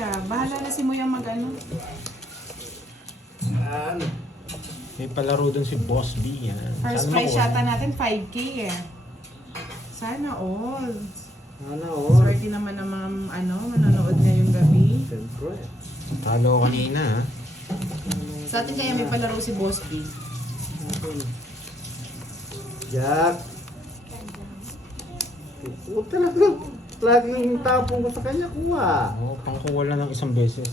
kuya. Bahala na si Muya mag-ano. Yan. May palaro dun si Boss B. Yan. First Sana prize makuha. yata natin 5K eh. Sana all. Ano, oh. Swerte naman ng mga manonood ngayong gabi. Siyempre. Talo ko kanina ha. Sa atin kaya may palaro si Boss B. Jack. Huwag talaga. Laging tapong ko sa kanya, kuha. Oo, pangkuha lang ng isang beses.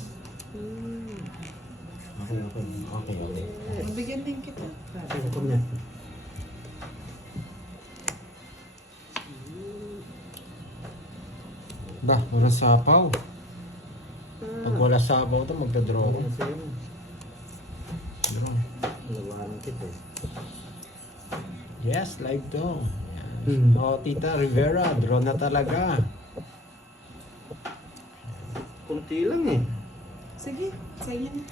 Okay. Magbigyan din kita. Sige ko niya. Ba, wala sapaw. Pag wala sapaw to, magdadraw ko. Draw. Nawalan kita. Yes, live to. Yan. Hmm. Oh, Tita Rivera, draw na talaga. Kunti lang eh. Sige, sa inyo na.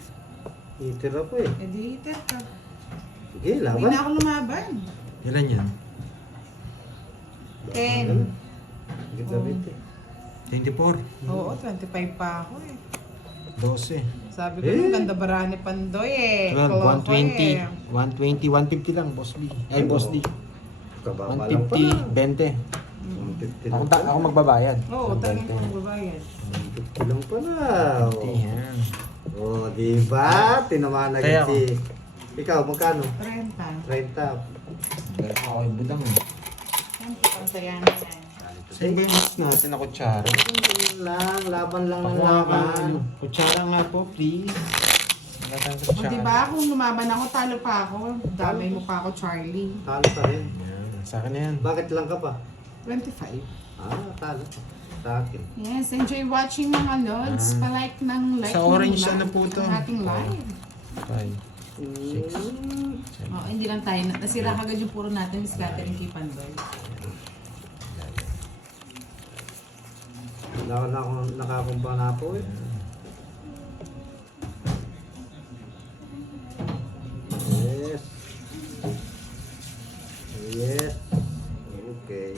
Itira ko eh. E di, iter ka. Sige, Hindi laban. na ako lumaban. Ilan yan? 10. Ganda rin eh. 24. Oo, 25 pa ako eh. 12. Sabi ko, Eh. nung ganda barani Pandoy eh. 12, Koloko 120. eh. 120, 150 lang, Boss B. Ay, Boss D. Kababa lang 150, pala. 20. 150 Ako, lang. ako magbabayad. Oo, talagang 20. magbabayad. 150 lang pala. 20, yan. Oh, di ba? Tinamaan na Kaya si... Ikaw, magkano? 30. 30. Ako ay budang. Siyempre, pantayan na yan. Saan ba yung mas natin na kutsara? Lang, laban lang ng Pakuha ka. laban. Kutsara nga po, please. Wala tayong O kutsara. diba, kung lumaban ako, talo pa ako. Damay mo pa ako, Charlie. Talo pa rin. Yan, sa akin na yan. Bakit lang ka pa? 25. Talo. Sa akin. Yes, enjoy watching mga lods. Pa-like ng like. Sa orange ano po to? Ang ating live. 5, 6, Oo, hindi lang tayo. Nasira kagad yung puro natin, Miss Catherine kay Pandoy. Wala na akong nakakumpa na po eh. Yes. Yes. Okay.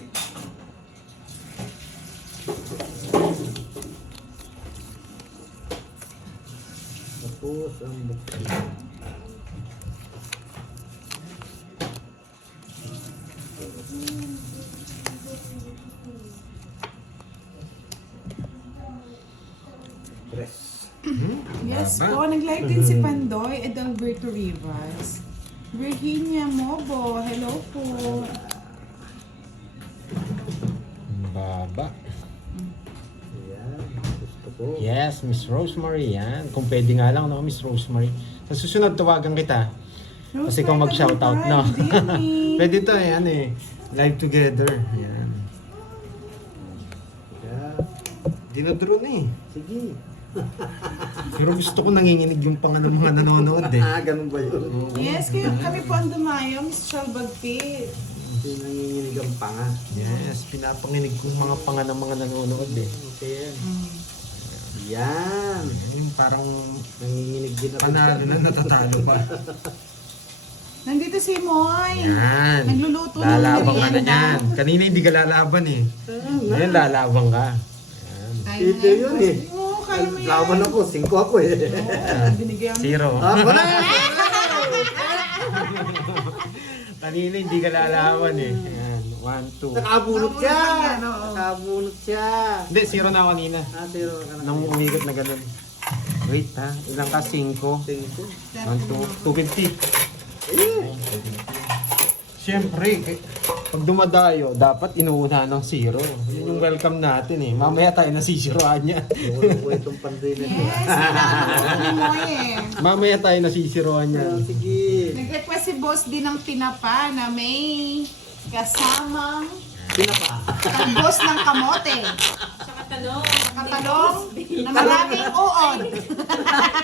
Tapos ang bukti. Press. Yes Baba. po, nag-live din si Pandoy, Adalberto Rivas. Virginia Mobo, hello po. Baba. Ayan. Gusto ko. Yes, Miss Rosemary, yan. Kung pwede nga lang, no, Miss Rosemary. Sa susunod, tawagan kita. Kasi kung mag-shoutout, no? Pwede to, yan eh. Live together. Yan. Yeah. Dinadraw na eh. Sige. Pero gusto ko nanginginig yung panga ng mga nanonood eh. Ganun ba yun? Oo. Yes, kaya kami po ang dumayo, Miss Chalbagpit. Hindi nanginginig ang panga. Yes, pinapanginig ko yung mga panga ng mga nanonood eh. Okay yan. Yan. Yung parang Nanginginig din ako. panalo na natatalo pa. Nandito si Moy. Yan. Nagluluto ng Lalaban ka na merienda. yan. Kanina hindi ka lalaban eh. Ngayon lalaban ka. Yan. Kaya Dito nga yun po. eh. Oo, kaya mo yan. Laban ako, 5 ako eh. Oo, binigyan mo. Zero. Wala! Kanina hindi ka lalaban eh. Yan. 1, 2. Nakabunot siya! Nakabunot yan, oo. Nakabunot siya! Hindi, zero na ako kanina. Zero ka na. Nang umikot na ganun. Wait ha, ilang ka? 5. 1, 2, 250. Eh, Siyempre, pag dumadayo, dapat inuuna ng zero. Yun yung welcome natin eh. Mamaya tayo nasisiroan niya. Iwan ko itong panday na ito. Yes, kailangan ni Moy eh. Mamaya tayo nasisiroan niya. Sige. Nag-request si Boss din ng tinapa na may kasamang Pinapa. talbos ng kamote. Saka talong. Katalong na maraming uod.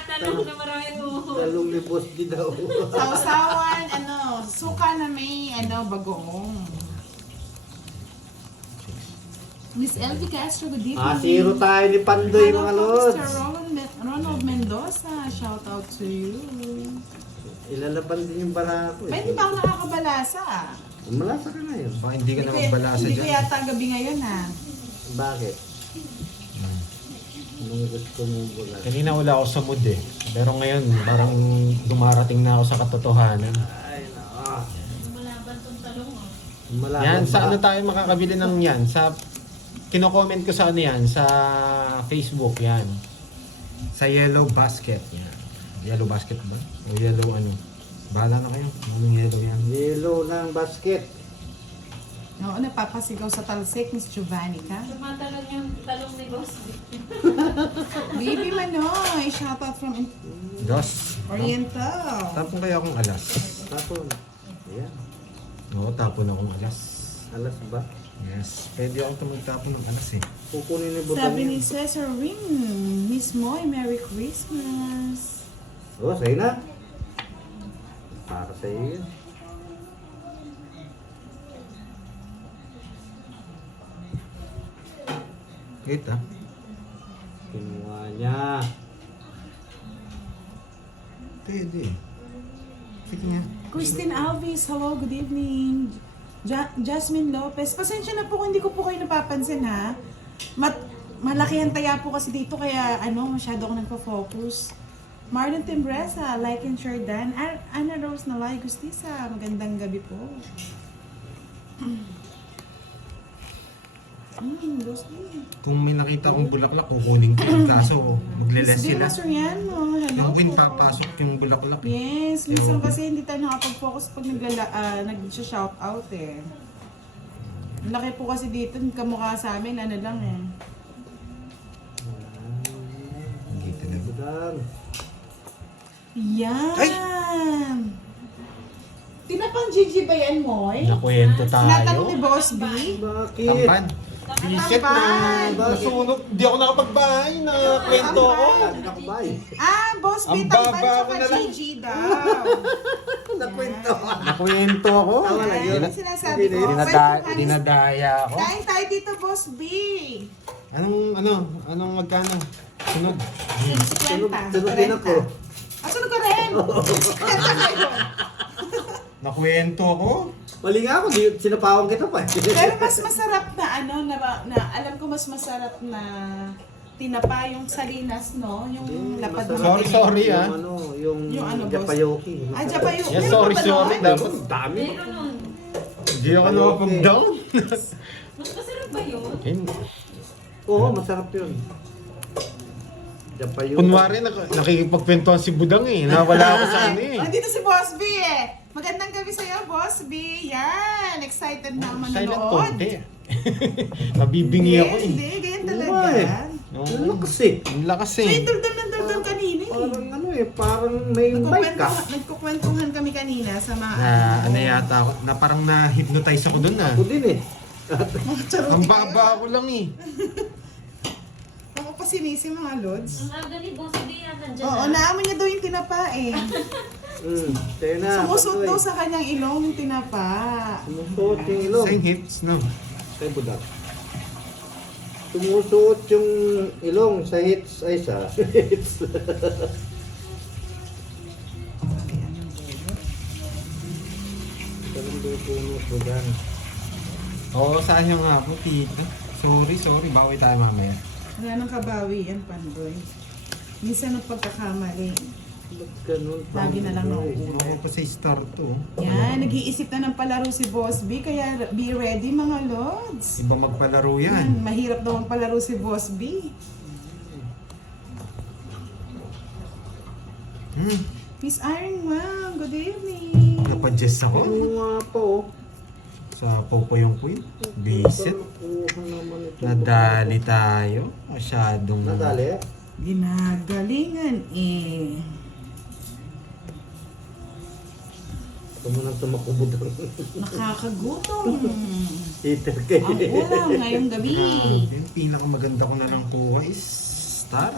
Talong na maraming uho. Talong ni Boss di daw. Sausawan, suka na may, bagoong. Miss Elvie Castro, good evening. Zero tayo ni Pandoy mga Hello po, lods. Mr. Ronald Mendoza, shout out to you. Ilalaban din yung bara ko eh. Pwede ba ako nakakabalasa? Malasa ka na yun. Baka hindi ka na Hindi magbalasa ko dyan. yata gabi ngayon ha. Bakit? Anong gusto mo ba? Kanina wala ako sa mood eh. Pero ngayon, parang dumarating na ako sa katotohanan. Ay, naka. Malaban tong talong oh. Malaman Yan, sa ba? ano tayo makakabili ng yan? Sa, kino-comment ko sa ano yan, sa Facebook yan. Sa Yellow Basket yan. Yellow Basket ba? O Yellow ano? Bahala na kayo. Anong yellow yan? Yellow ng basket. Oo, napapasigaw sa talsik, Miss Giovanni ka. Tumatalon yung talong ni Boss. Baby Manoy, shoutout from Dos. Oriental. Tapon kaya akong alas. Tapon. Ayan. Oo, tapon akong alas. Alas ba? Yes. Pwede ako magtapon ng alas eh. Kukunin ni Butang Sabi ni yun. Cesar Ring, Miss Moy, Merry Christmas. Oh, sa'yo na. Para sa'yo yun. Wait ah. Kinuha niya. Pwede. Sige nga. Christine Alves, hello, good evening. Jasmine Lopez, pasensya na po kung hindi ko po kayo napapansin ha. Malaki ang taya po kasi dito kaya masyado ako nagpa-focus. Marlon Timbresa, like and share dan. Ana Rose Nalay Gustisa, magandang gabi po. Rosely. Kung may nakita akong bulaklak, kukunin ko. Kaso, magliles Miss sila. Vilma Soriano, hello Yung po. papasok yung bulaklak. eh. Yes, minsan kasi hindi tayo nakapag-focus pag nag-shout out eh. Ang laki po kasi dito, kamukha sa amin, ano lang eh. Hindi talaga. Butang. Yan! Tinapang Gigi ba yan, Moy? Nakwento Tinatanong ni tayo. Boss B? Bakit? Tampan. Visit na nasunog. Hindi ako nakapagbahay. Nakwento ako. Lagi na kumain. Boss B, Ang tampan baba siya ko ka na lang. Gigi daw. Nakwento. Nakwento ako. Tama lang yun. Yan ang sinasabi ko. Dinadaya ako. Kain tayo dito, Boss B. Anong magkano? Sunod. 50. Sunod din ako. Sunod ka rin. Nakwento ako. Mali nga ako, sinapawang kita pa. Pero mas masarap na alam ko mas masarap na tinapa yung salinas, no? Yung lapad na Sorry, sorry ah. Yung Yung ano, boss? Japayoki. Japayoki. Yes, Meron sorry, ba sorry. nun? Dapat. Dami. Meron nun. Hindi ako nakapag-down. Mas masarap ba yun? Oo, masarap yun. Japayoki. Kunwari, nakikipagkwentuhan si Budang eh. Nawala ako sa ano eh. Dito si Boss B eh. Magandang gabi sa'yo, Boss B. Yan. Excited na ako Silent manonood. konti. Mabibingi ako eh. Hindi, ganyan talaga. Oo, eh. Oo. Ang lakas eh. Ang lakas May eh. daldal kanina eh. Parang may mic ka. Nagkukwentuhan kami kanina sa mga Ano yata ako, na parang na-hypnotize ako dun ah. Ako din eh. mga charuti Ang kayo. baba ako lang eh. Ako pa sinisi mga lods. Ang aga ni Boss B nandiyan Oo, naamoy niya daw yung tinapa eh. Tayo na. Sumusot daw Patoy. sa kanyang ilong yung tinapa. Sumusot yung ilong. Same hits, no? Kay Budak. Sumusuot yung ilong sa hits. Ay, sa hits. Ganun daw puno, Budan. Oo, sayang nga ako, tita. Sorry. Bawi tayo mamaya. Wala nang kabawi yan, Pandoy. Minsan ng pagkakamali. Ba't ganun? Lagi na lang Pandoy? nauulit. Ako pa sa star to. Yan, nag-iisip na ng palaro si Boss B, kaya be ready mga lods. Iba magpalaro Yan, yan. mahirap daw ang palaro si Boss B. Miss Iron Wow, good evening. Napadjess ako. Ano nga po? Oh. Sa Popo yung Queen. Visit. Nakuha naman ito. Nadali tayo. Masyadong... Nadali? Ginagalingan eh. Ito mo nang tumakubod. Nakakagutom. Hater kayo. Ang ulam ngayong gabi. Yung pinakamaganda ko na lang kuha is star.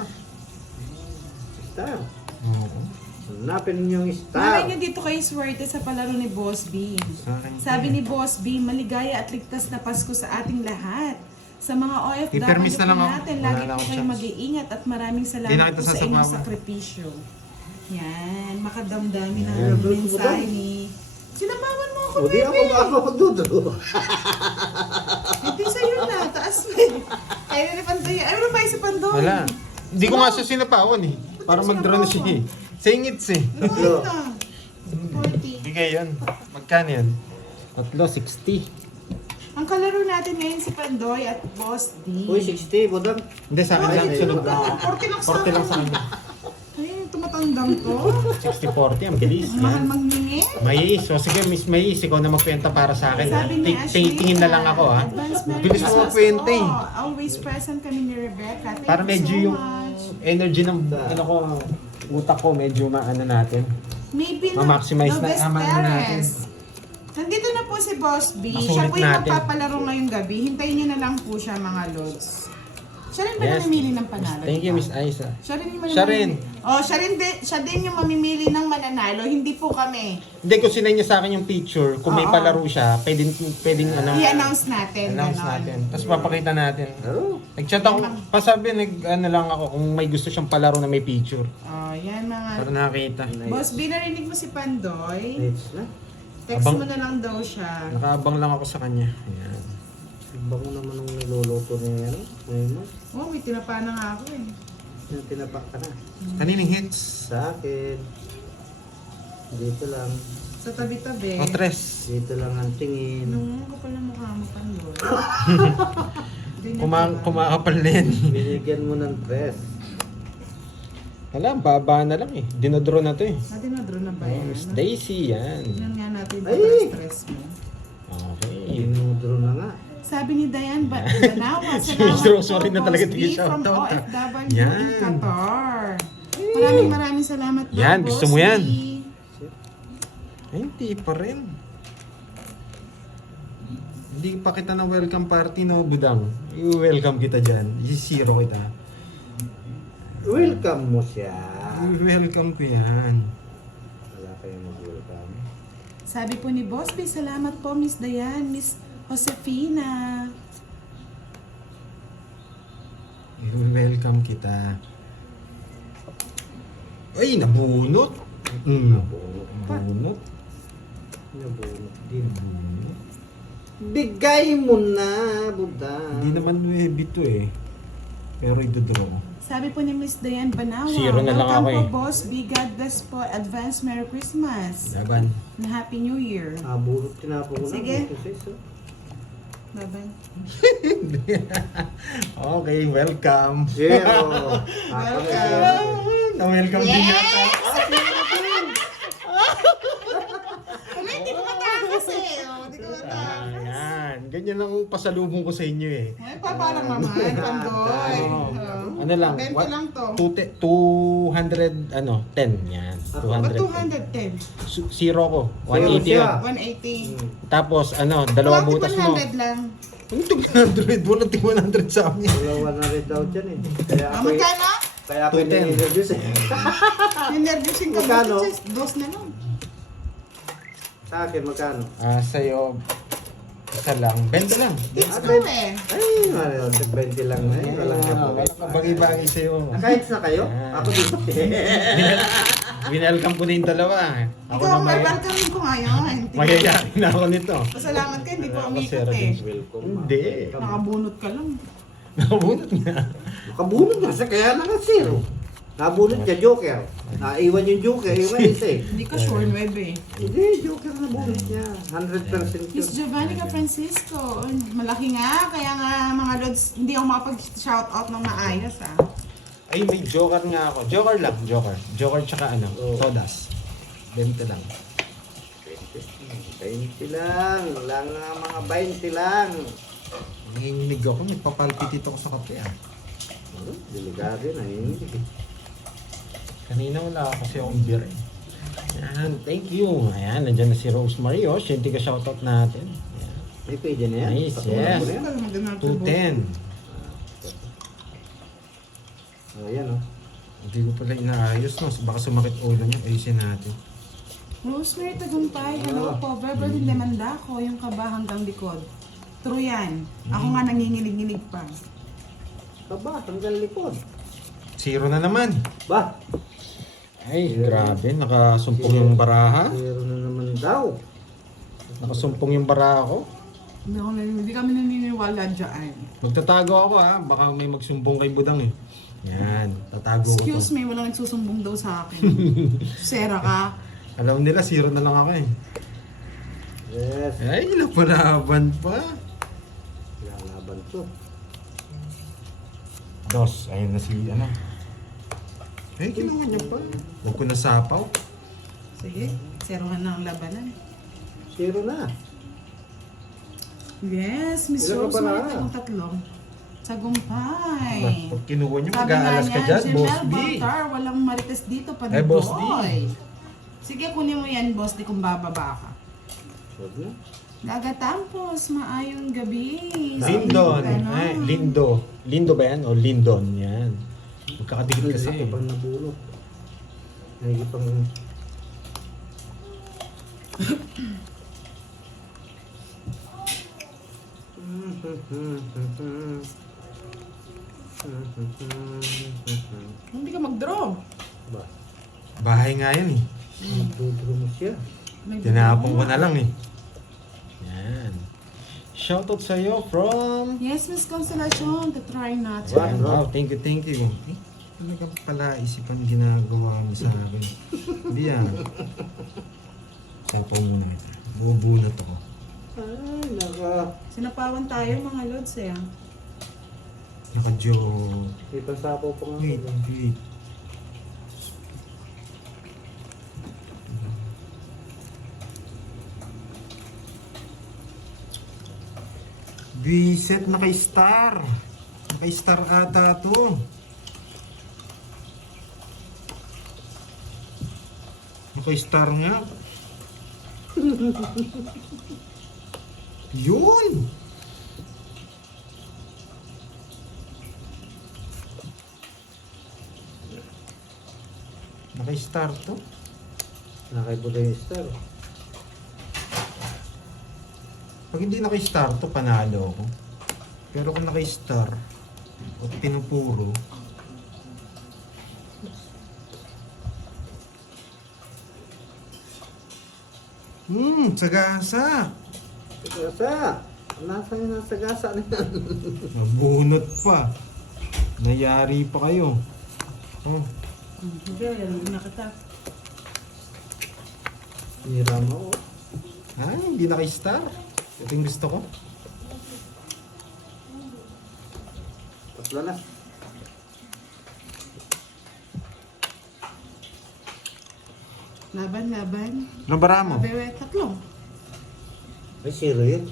Star. Oo. Hanapin niyo yung star. Maraming nyo dito kayo swerte sa palaro ni Boss B. Sa akin. Sabi ni Boss B, maligaya at ligtas na Pasko sa ating lahat. Sa mga OFW I-permiss na lang ako. natin, Wala lagi na po akong kayong chance. mag-iingat at maraming Hindi salamat na po kita sa sasama. inyong sakripisyo. Yan, makadamdami na Yan. ang mensahe ni... Sinamawan mo ako, O di ako baby! ba ako magdudro? Hindi sa'yo na, taas mo eh. Kaya ni Pandoy. Ay, wala pa si Pandoy. Wala. Hindi ko nga siya sinapawan eh. Para mag-draw na siya eh. Singits eh. Lumayan na. 40. Bigay yan. Magkano yan? Tatlo, 60. Ang kalaro natin ngayon si Pandoy at Boss D. Uy, 60, budang. Hindi, sa akin lang. Sunod na. 40 lang sa 40 lang sa akin. Ay, tumatandang to. 60-40, ang bilis. Ang mahal Yan. magningi. Mais. So sige, Miss Mais, ikaw na magkwenta para sa akin. Sabi ni Ashley, Tingin na lang ako ha. Advance Merry Bilis mo Christmas magkwenta eh. po. Always present kami ni Rebecca. Thank Para you medyo so yung much. energy ng ano ko, utak ko medyo maano natin. Maybe Ma-maximize na- Loves naman natin. Teres. Nandito na po si Boss B. Masulit Siya po yung natin. magpapalaro ngayong gabi. Hintayin niyo na lang po siya mga lods. Siya rin ba Yes. namimili ng panalo? Thank you, di ba? Miss Aisa. Siya rin yung Siya mamimili. rin. Oh, siya din yung mamimili ng mananalo. Hindi po kami. Hindi, kung sinay niya sa akin yung picture, kung may Oo. palaro siya, pwedeng ano, I-announce natin. announce ganon. natin. Tapos papakita natin. Oh, Nag-chat ako, pasabi, ano lang ako, kung may gusto siyang palaro na may picture. Oh, yan Para mga... nakakita. Boss B, narinig mo si Pandoy. nice na. Text Abang- mo na lang daw siya. Nakaabang lang ako sa kanya. Ayan. Iba ko naman ang niluluto niya, ano? Ngayon, Oh, may tinapa na nga ako eh. yung tinapak ka na. Kanining hits? Sa akin, dito lang. Sa tabi-tabi. O tres. Dito lang ang tingin. Nung kapal na mukha mo, Pandoy. Ganyan ka ba? Kumakapal na yan. Binigyan mo ng dress. Wala, baba na lang eh. Dinodraw na to eh. Natin na-draw na ba Oh, yan? Miss Daisy, yan. Tingnan nga natin Ay! yung stress mo. Okay. Inudro na nga. Sabi ni Diane Banawa, salamat Rosemary na po, talaga Boss B tingin from shoutout, ah. OFW Yan. in Qatar. Maraming salamat po, Yan, Boss gusto mo yan? B. Ay, hindi pa rin. Hindi pa kita na welcome party no, Budang. I-welcome kita dyan. I-zero kita. Welcome mo siya. I-welcome ko yan. Wala kayong mag-welcome. Sabi po ni Boss B, salamat po Miss Diane, Miss Josefina. I-welcome kita. Ay, nabunot. Nabunot. Nabunot din. Bigay mo na, Buddha. Hindi naman heavy to eh. Pero idodraw. Sabi po ni Miss Diane Banawa, Zero na lang welcome ako po eh. Boss B, God bless po, advance Merry Christmas Laban. and Happy New Year. Bulot tinapo ko na. Sige. Ito, sis, oh. Bye-bye. Okay, welcome. Yeah, oh. Na-welcome din yata. Wala, hindi ko matakas eh. Hindi ko matakas. Ayan. Ganyan ang pasalubong ko sa inyo eh. Ay, parang naman, Pandoy. Ano lang? 20 lang to. 200, 10 yan. Ba't 200. 210? Zero ko. Zero 180 siya. yun. 180. Tapos, dalawa Bakit butas mo. 100 lang? Ano ito 100? Walang 100 sa amin. Wala na rin daw dyan eh. Kaya ako Magkano? kaya ako 210. ini-introduce eh. Nervousin ka. Magkano? Dos na lang. Sa akin, magkano? Sa'yo, isa lang. 20 lang. It's Ah, go eh. Ay, Mario, 20 lang na eh. Walang Walang kabagi-bagi sa'yo. Nakahits na kayo? Ah. Ako dito. Winelcome ko na yung dalawa. Ako Ikaw na ang may... welcome ko ngayon. Mayayain na ako nito. Pasalamat ka, hindi pa Ako, umikot Sir eh. James. Welcome. Hindi. Nakabunot ka lang. Nakabunot nga. Nakabunod na siya, kaya nga zero. Nabunod ka, Joker. Naiwan yung Joker, yung isa eh. Hindi ka sure, 9 eh. Hindi, Joker na bunod niya. 100% Miss yun. Giovannica Francisco. Malaki nga, kaya nga mga lods, hindi ako makapag-shoutout ng maayos ah. Ay, may joker nga ako. Joker lang, joker. Joker tsaka Oo. todas. 20 lang. 20 lang. Lang nga mga 20 lang. Nanginginig ako, nagpapalpitit ako sa kape ah. Delikado na yun. Kanina wala kasi akong beer eh. Ayan, thank you. Ayan, nandiyan na si Rosemary. Oh, siya yung tiga shoutout natin. Ayan. May pwede na yan. Nice, Patuloy yes. mo na yan. 210. Oh, yan oh. Hindi ko pala inaayos, no? Baka sumakit ulo niya. Ayusin natin. Rosemary Tagumpay, hello po. Verbal din demanda ko, yung kaba hanggang likod. True yan. Ako nga nanginginig-nginig pa. Aba, tanggal likod. Zero na naman. Ba, Ay, grabe. Nakasumpong yung baraha. zero na naman daw. Nakasumpong yung baraha ko. Hindi kami naniniwala dyan. Magtatago ako ha. Baka may magsumbong kay Budang eh. Yan, tatago ko Excuse to. me, walang nagsusumbong daw sa akin. Sera ka. Alam nila, 0 na lang ako eh. Yes. Ay, napalaban pa. Lalaban to. Dos, ayun na si ano. Ay, ginawa niya pa. Huwag ko nasapaw. Sige, serohan na ang labanan. 0 na. Yes, Miss Ilan ka Rose, pa na? may tayong tatlong. Tagumpay. Pag kinuha niyo, Sabi nga mag-aalas ka niya, dyan, Boss Jemel D. Baltar, walang marites dito, Eh, Boss D. paniboy. Sige, kunin mo yan, Boss D, kung bababa ka. Huwag na. Gagatampos, maayong gabi. Lindon. Ganon. Ay, Lindo. Lindo ba yan? O Lindon? Yan. Magkakadikit kasi. Ako pang nabulot. Nagigit pang... Hindi ka mag-draw. Ba? Bahay nga yan eh. Nagdudro mo siya. Tinapon ko na lang eh. Yan. Shoutout sa'yo from... Yes, Miss Constellation, to try natin. Wow. Wow, thank you, thank you. Eh, talaga pala isipan ginagawa mo sa akin. Hindi yan. Cellphone mo na ito. Bubunot ako. Ay, naka... Sinapawan tayo mga lods eh. Naka-joke. Ipasapaw pa nga. Wait, wait. Biset, naka-star. Naka-star ata to. Naka-star nga. Yun! Naka-star to. Nakaibuta yung star. Pag hindi naka-star to, panalo ako. Pero kung naka-star, o pinupuro, sagasa. Sagasa! Nasaan yung nasa gasa na yan? Nabunot pa. Nayari pa kayo. Oh, Hindi, alam na kita. Hiram ako. ay, hindi naka-star. Ito yung gusto ko. Tatlo na. Laban, laban. Ano bara mo? Sabi, tatlong. Ay, 0 yun.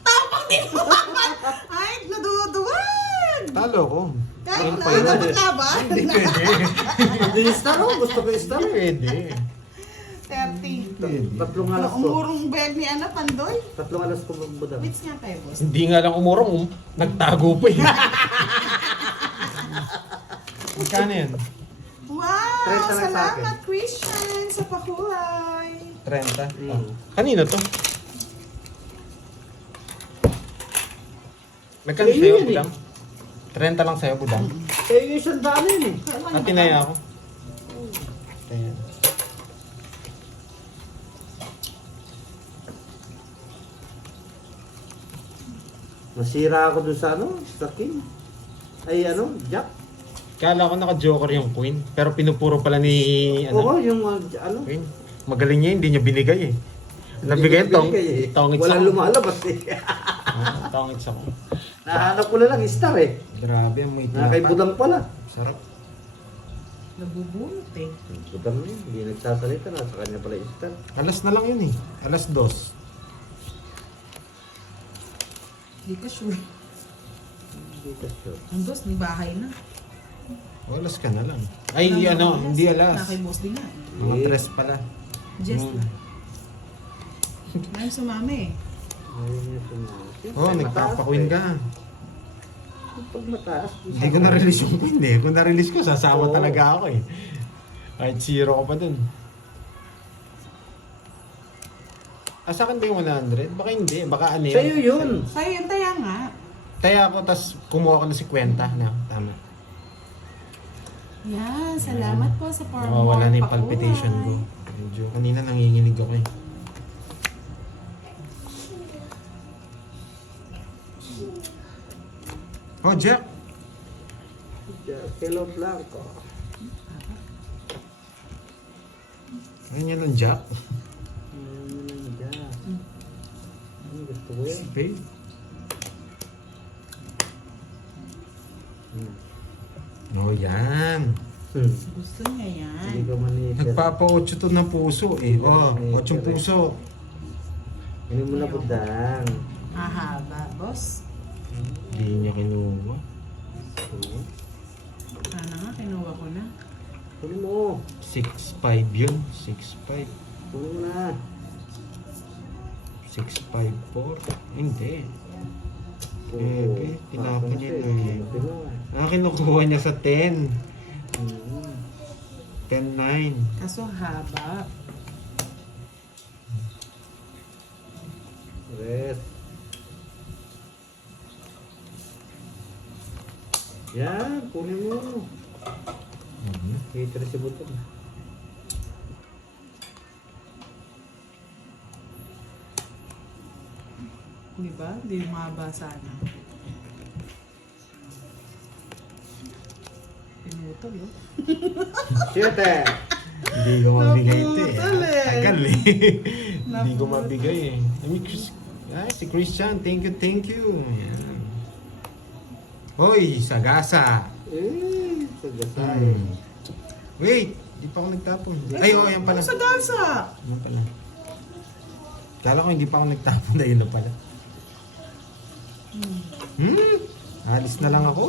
Tapang din mo naman! Ay, naduduwan! Talo ko. Kahit Ano na, pa yun? dapat laban. Hindi pwede. Hindi yung star oh. Gusto ko yung star. Pwede. 30. Pwede. Tatlong alas ko. Umurong bag ni Ana Pandoy. Tatlong alas ko magbudang. Wits nga tayo, boss. Hindi nga lang umurong, nagtago pa eh. Magkano yan? Wow! 30 lang sa Salamat, akin. Christian, sa pakulay. 30? Mm. Kanino to? Magkano Eh, sa'yo, yun eh. Budang? 30 lang sa'yo, Budang. Eh, yung isang daan yun eh. At tinaya ako. Ayan. Nasira ako dun sa ano, sa king. Ay ano, jack. Kala ko naka-joker yung queen, pero pinupuro pala ni Oo, ano, yung ano. queen. Magaling niya, hindi niya binigay eh. Nabigay tong, tongits Walang ako. lumalabas eh. Tongits ako. Nahanap ko na lang, star eh. Grabe, ang may Nakaibudang pala. Sarap. Nabubunot eh. Budang yun, hindi nagsasalita na. Sa kanya pala yung star. Alas na lang yun eh. Alas 2. Hindi ka sure. Hindi ka sure. Ang boss, di bahay na. O, alas ka na lang. Ay, hindi alas. Nakay boss din nga. Mga 3 pala. Just Mm. na. Ngayon sumami eh. Ayun yung sumama. Oh, nagpapakuin ka. Pag mataas. Hindi ko na-release yung queen eh. Kung na-release ko, sasama Oo. talaga ako eh. Kahit 0 ka pa dun. Sa akin ba yung 100? Baka hindi. Baka ano yun? Sa'yo yun. Sa'yo yung taya nga. Taya ako, tas kumuha ko ng 50 na. Tama. Yan, salamat po sa for Wala more na yung pakulay. palpitation ko. Medyo kanina nanginginig ako eh. Oh, Jack. Kilo Blanco. Ganyan lang, Jack. Jack. Gusto ko yan. Spade. Oh, yan. Gusto niya Hindi yan. ka manipir. Nagpapa-8 to ng puso eh. Oh, 8 puso. Hindi mo na budang. Mahaba, boss. Hindi niya kinuha. Sana nga, kinuha ko na. Kunin mo. 6'5 yun. 6'5. Kunin mo na. 6'5'4. Hindi. Eh, tinapon niya na eh. Kinukuha niya sa 10. 10'9. Kaso haba. Rest. Yan, kunin mo. Hiter si Butong. Di ba? Di mahaba sana. Pinutol, oh. Siyete. Hindi ko mabigay ito eh. Naputol eh. Tagal eh. Hindi ko Naputol. mabigay eh. Si Christian, thank you. Yan. Hoy, sagasa. Sagasay. Wait, di pa ako nagtapon. Ay, oh, yan pala. Ano sa gasa? Yan pala. Kala ko hindi pa ako nagtapon dahil na pala. Alis na lang ako.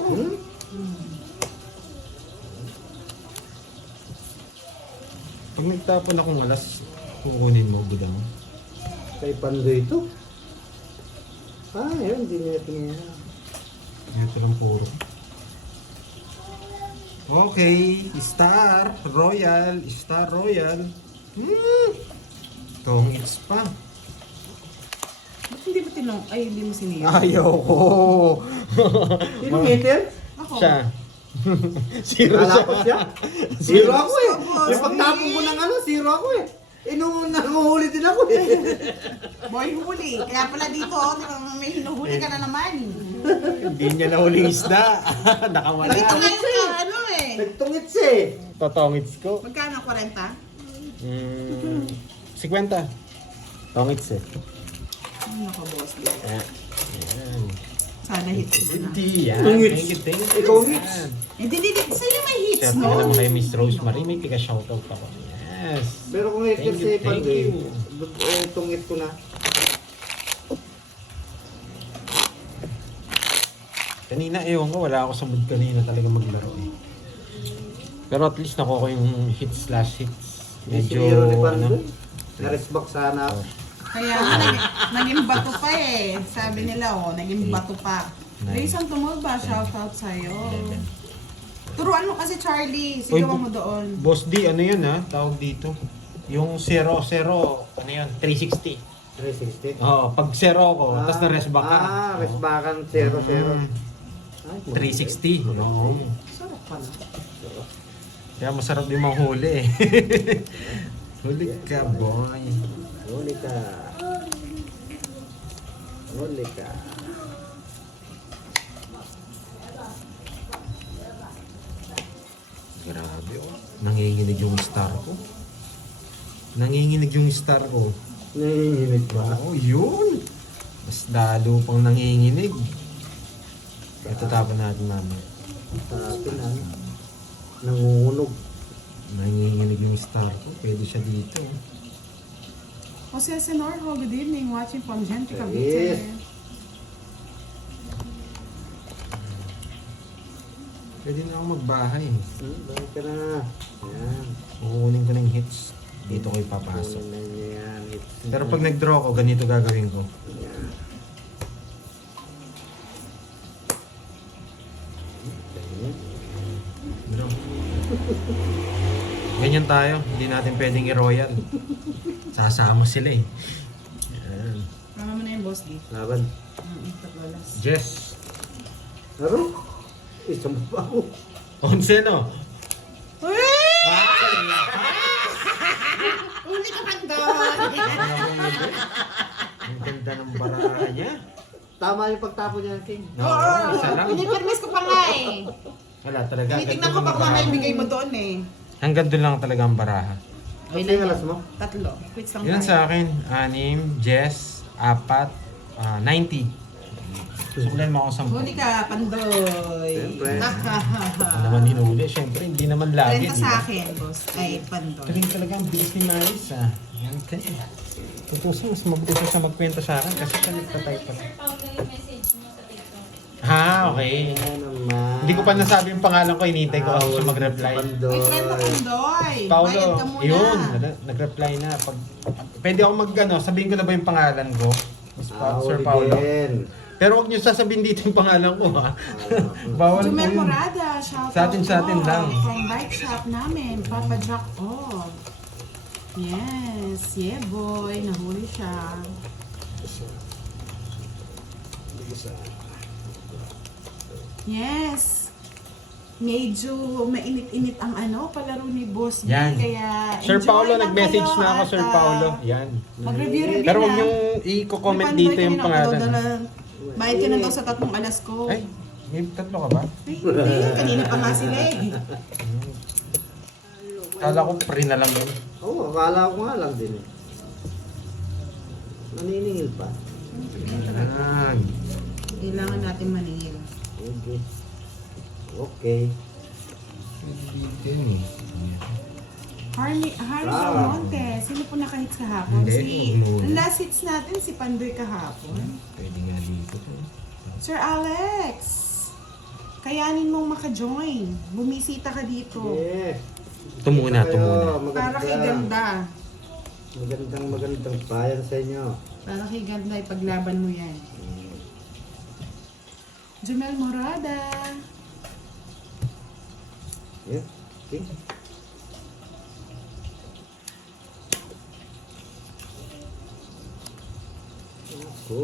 Pag nagtapon akong alas, kukunin mo, budang. Kay Pando ito. Yun, hindi niya tingnan. Dito lang puro. Okay, Star Royal. Tongits pa. Ba't hindi mo tinong? Ay, hindi mo sinira. Ayoko. Sino hiter? Ako. Siya. Zero Kala ko siya. Zero ako eh. Boss, Yung pagtapon ko ng zero ako eh. Nanguhuli din ako eh. Boy, huli. Kaya pala dito, may hinuhuli ka na naman. Hindi niya nahuling isda. Nakawala. Dito nga yung ano eh. Nagtungits eh. Totongits ko. Magkano, 40? 50. Tongits eh. Ano naka, boss? Ayan. Sana hits mo na. Hindi yan. Tongits. Thank you. Ikaw hits. Hindi. Sa'yo may hits, Siyempre no? naman kay Miss Rosemary, may tiga-shoutout ako. Yes. Pero kung hiter Thank si you, Pando thank eh. you. Tungit ko na. Kanina, ewan ko, wala ako sa mood kanina talaga maglaro eh. Pero at least nakuha ko yung hits/hits. Medyo, Medyo, ni Pando. ano, Na-resback sana ako. Kaya nga, naging bato pa eh. Sabi nila, naging bato pa. Nine. Grace, ang tumulba, shoutout sa'yo. 11. Turuan mo kasi Charlie, sigawan mo doon. Boss D, ano yun ha? Tawag dito. Yung 0-0, ano yun? 360. 360. Oo, pag 0 ko, tapos na-resback ka. Resbackan 0-0. Ay, 360. Oo. Sarap pala. Kaya masarap din manghuli eh. Huli ka, boy. Huli ka. Huli ka. Grabe oh. Nanginginig yung star ko. Nanginginig yung star ko. Nanginginig ba? Oo, yun. Mas lalo pang nanginginig. Ito tapon natin mamaya. Sabi na. Nangungunog. Nanginginig yung star ko. Pwede siya dito. Jose Senorho, good evening. Watching from Gente Yes. Cavite. Pwede na ako magbahay. Bakit ka na? Yan. Kukunin ko ng hits. Dito ko ipapasok. Kunin na niya yan. Pero pag nag-draw ko, ganito gagawin ko. Yan. Draw. Ganyan tayo. Hindi natin pwedeng i-royal. Sasama sila eh. Yan. Tama mo na yung boss, D. Laban. Taglalas. Jess. Laro? Isang pa ako. 11 no? Uli ka pa doon! Ang ganda ng baraha niya. tama yung pagtapon niya, King. Oo, isa lang. Pinipirmis ko pa nga eh. Wala talaga. Tinitignan ko Ganun pa yung kung baraha. may bigay mo doon eh. Hanggang doon lang talaga ang baraha. Ano yung alas mo? 3. Quits lang Yan tayo. sa akin, 6, Jess, 4, 90. Susulan mo ako 10. Huli ka, Pandoy. Siyempre. Ano naman hinuli? Siyempre, hindi naman lagi. 30 di sa ba? akin, boss. Ay, Pandoy. Galing talaga ang bilis ni Maris Yan kasi. Tutusin, mas mabuti siya sa magkwento sa akin kasi siya nagtatype pa. Sir Paolo yung message mo sa TikTok. Okay. Ano naman? Hindi ko pa nasabi yung pangalan ko, hinihintay ko kasi siya mag-reply. Ay, friend mo, Pandoy. Paulo, Bayad ka muna. yun, nag-reply na. Pwede ako sabihin ko na ba yung pangalan ko? Sir Paulo. Pero huwag niyo sasabihin dito yung pangalan ko ha. Bawal po Jumel yun. Morada, shout Sa atin out lang. From bike shop namin, Papa Jack Off. Yes, yeah boy, nahuli siya. Yes. Medyo mainit-init ang palaro ni Boss B. Yan. Kaya Sir enjoy Paulo, lang nag-message kayo na ako, at, Sir Paulo. Yan. Mag-review-review Pero huwag na. niyong i-comment Pandoy, dito yung kanina pangalan. ka daw bayad ka na daw sa 3 alas ko. Ay, may 3 ka ba? Ay, hindi. Kanina pa nga sila eh. Kala ko free na lang yun. Oo, akala ko nga lang din eh. Naniningil pa. Yan. Kailangan natin maningil. Okay. Okay. Dito yun eh. Harry Almonte, sino po nakahits kahapon? Hindi, Si, umuwi. ang last hits natin, si Pandoy kahapon. Pwede nga dito. Sir Alex, kayanin mong maka-join. Bumisita ka dito. Yeah. Ito muna, ito muna. Para kay Ganda. Magandang bayan sa inyo. Para kay Ganda, ipaglaban mo yan. Jumel Morada. Yeah. Okay. Ako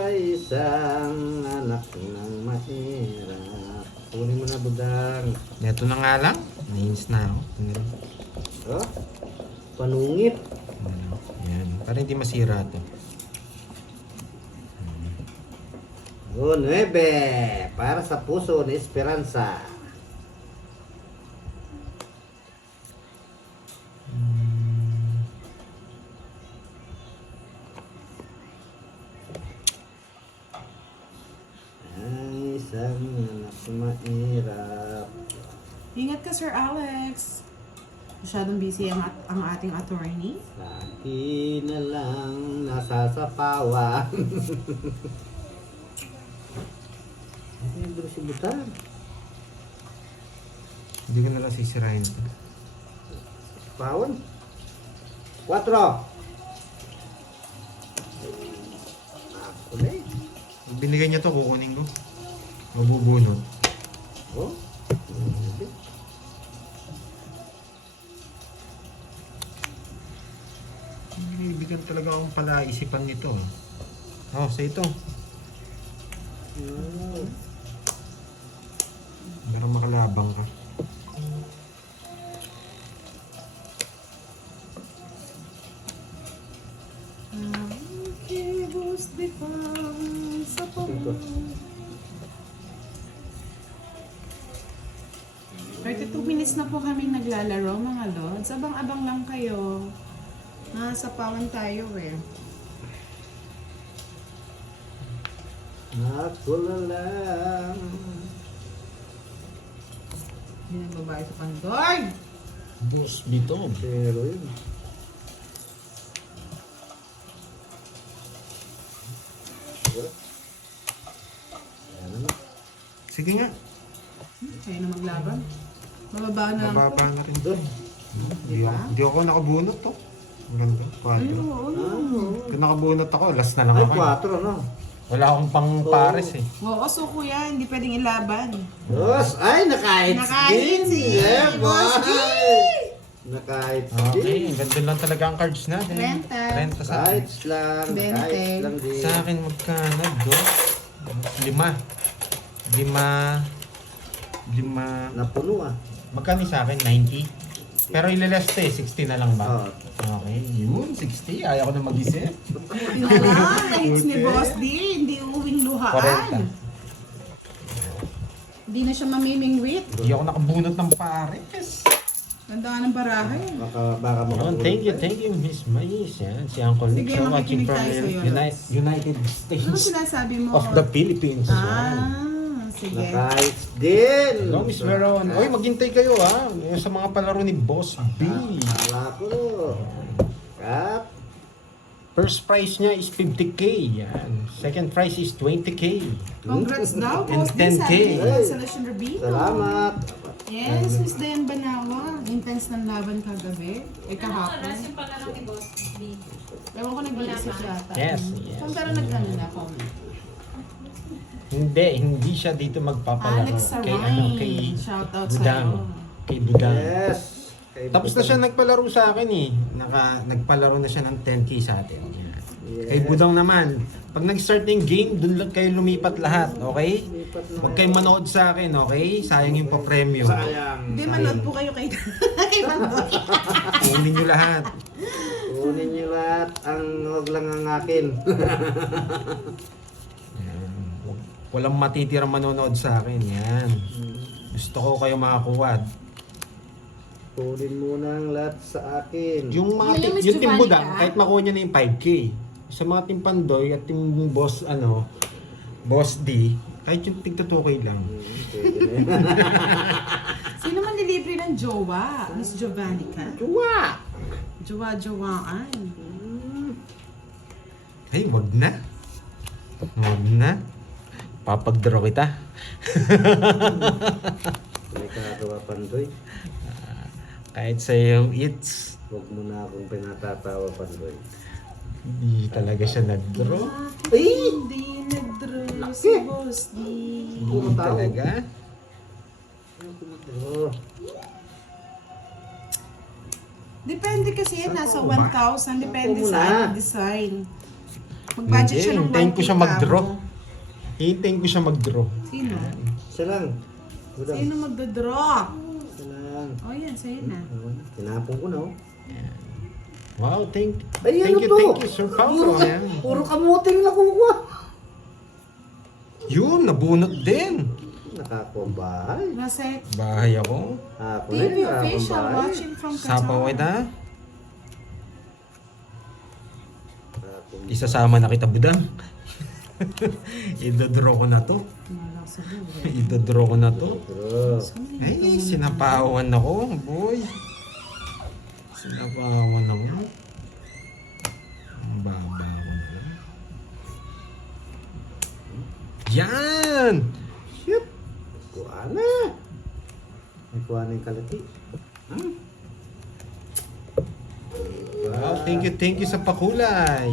ay isang anak ng mahirap. Kunin mo na, budang. Ito na nga lang. Nainis na ako. Oh, panungit. Yan. Para hindi masira ito. O, 9. Para sa puso ni Esperanza. Ay, isang anak mahirap. Ingat ka, Sir Alex. Masyadong busy ang ating attorney. Lagi na lang nasasapawan. Ay, bro, si Butan. Hindi ko na lang sisirain ito. Pawan. 4. Ako na eh. Binigay niya to, kukunin ko. Mabubunot. Oh. Bibigyan talaga akong palaisipan nito. Oh, sa ito. Para makalabang ka. Okay, boss, di pa sa Ito. 32 minutes na po kaming naglalaro, mga lods. Abang-abang lang kayo. Nasa pawan tayo eh. Ako na lang. Hindi na babae sa Pandoy. Boss, dito. Pero yun. Ayan naman. Sige nga. Kayo na maglaban. Mababa na lang Mababa to. na rin Doon. Di Hindi ako nakabunot to. Maganda. 4. Kung nakabunot ako, last na lang Ay, ako. 4, no? Wala akong pang pares eh. Oo, so kuya, hindi pwedeng ilaban. Dos. Ay, nakahits Nakahits din. din. Yeah, Boss boy. B. Nakahits Okay, din. ganda lang talaga ang cards natin. Renta. Renta sa akin. Kahits lang. Bente. Kahits lang din. Sa akin magkano? 2? 5. 5. Napuno ah. Magkano sa akin? 90? Pero ililest 60 na lang ba? Oo. Okay, yun, 60. Ayaw ko na mag-isip. Buti na lang, na-hits ni Boss D, hindi uwing luhaan. 40. Hindi na siya mamimingwit. Hindi ako nakabunot ng pares. Ganda nga ng barahe. Baka Yun, makatulog thank you, Miss Mais. Yan, si Uncle Nick. Sige, So, watching makikinig from tayo sa'yo, United Ano States sinasabi mo? of the Philippines. Yan. Sige. Nakahits din. Hello, Miss Veron. Oy, maghintay kayo ha. Yung sa mga palaro ni Boss B. Kala ko. Kap. First prize niya is 50K. Yan. Second prize is 20K. Congrats daw, And Boss D. 10K. Sabi ni Consolation Rubino. Salamat. Yes, Miss Dayan Banawa. Intense ng laban kagabi. Ano Kahapon. oras yung palaro ni Boss B? Ewan ko nag-iisip yata. Yes. Pero nag-ano na comment. Hindi siya dito magpapalaro. Alex Saray. Kay Shoutout Budang. sa'yo. Kay Budang. Yes. Tapos na siya nagpalaro sa akin eh. Nagpalaro na siya ng 10K sa atin. Yan. Kay Budang naman, pag nag-start na yung game, dun lang kayo lumipat lahat, okay? Huwag kayong manood sa akin, okay? Sayang yung pa-premium. Sayang. Hindi, manood po kayo kay kay Pandoy. Kunin nyo lahat. Kunin niyo lahat. Huwag lang ang akin. Yan. Walang matitirang manonood sa akin. Yan. Gusto ko kayo makakuha. Kunin muna ang lahat sa akin. Yung mga Yung Miss yung Team Giovanni Budang, ka? kahit makuha niya na yung 5K. Sa mga Team Pandoy at Team Boss, Boss D, kahit yung tigto 2K lang. Pwede na yan. Sino man nilibre ng jowa? Miss Giovanni ka? Tuwa! Jowa-jowaan. Ay, wag na. Wag na. Papag-draw kita. May kagawa Pandoy. Kahit sa yung it's, Huwag mo na akong pinatatawa Pandoy. hindi talaga siya nag-draw. Ay! Hindi nag-draw si Boss D. Hindi talaga. Oh. Depende kasi yan, nasa 1,000. Depende Ako sa muna. ano, design. Mag-budget siya ng Hintayin ko 1K siya mag-draw. kamo. Hintayin ko siya mag-draw. Sino? Isa lang. Budang. Sino magdodraw? Isa lang. Oh yan, sa'yo na. Tinapon ko na oh. Wow, thank Ay, you, ano to? thank you, Sir Paulo. Ayan. Puro kamuting nakukuha. Yun, nabunot din. Nakakuha bahay. Masek. Bahay ako. Ako na TV yun, official bahay. watching from Qatar. Sapaw kita. Nakakuha. Isasama na kita, Budang. Idodraw ko na to. Wala sa buhay. Idodraw ko na to. Bro. Ay, sinapawan ako, boy. Sinapawan ako. Ang baba ko na. Yan! Shoot. Kuha na. May kuha na yung kalati. Wow, thank you sa pakulay.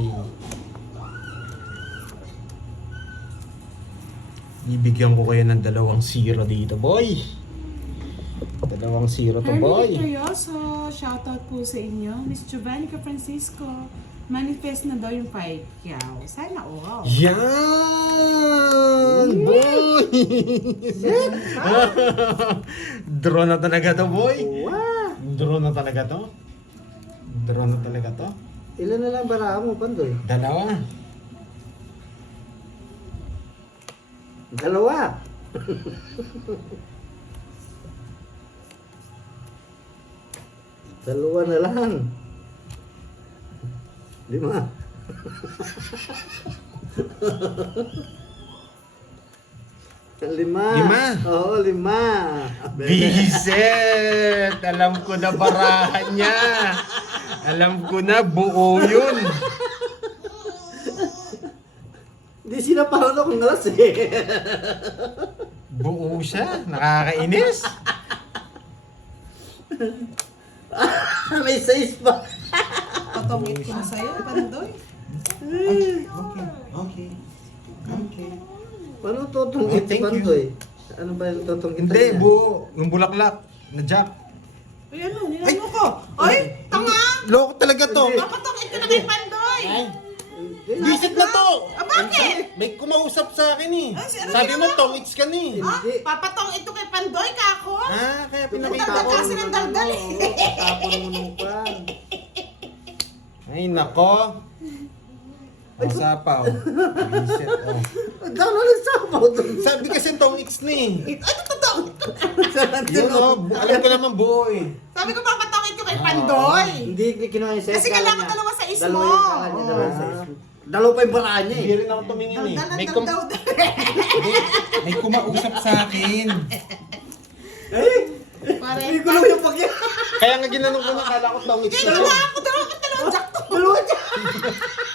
Bibigyan ko kayo ng 2-0 dito, boy. 2-0 to, boy. Hermie Victorioso, shoutout po sa inyo. Miss Giovannica Francisco, manifest na daw yung 5K. Sana all. Yan! Boy! Draw na talaga to, boy. Wow. Draw na talaga to. Draw na talaga to. Ilan na lang bara mo, Pandoy? 2. Dalawa. Dalawa na lang. 5. 5. 5? Oo, 5. Biset! Alam ko na barahan niya. Alam ko na, buo yun. Hindi sinapahan akong alas eh. Buo siya. Nakakainis. May size pa. Patongit ko na sa'yo, Pandoy. Okay. Paano tutong Oh, thank you. Pandoy? Ano ba yung tutong Hindi, buo. Yung bulaklak. Na jack. Ay, ano? Nilano ko? Ay, tanga! Loko talaga to. Papatongit ko na kay Pandoy! Visit na to. Ah, bakit? May kumausap sa akin eh. Ay, si ano Sabi mo, ginawa? tongits ka ni. Ah, papatong ito kay Pandoy, kako! Ah, kaya pinakita Pinakita ko. kasi ng daldal eh. Tapon mo nung pan. Ay, nako. Ang sapaw. Reset, oh. Daw na lang sabaw doon. Sabi kasi tong X na eh. Ay, totoo. Yun, oh. Alam ko naman buo eh. Sabi ko papatawid ko kay Pandoy. Hindi kinuha niya sa Kasi kailangan dalawa sa is mo. Dalawa sa is mo. Dalawa pa yung baraan niya eh. Hindi rin ako tumingin eh. Daldalan May, daw daw. may kumausap sa akin. Eh, Pare. hindi ko lang yung pagyan. Kaya nga ginanong ko na kala ko tong X na Dalawa siya. ako, dalawa ko, dalawang jakto. Dalawa niya.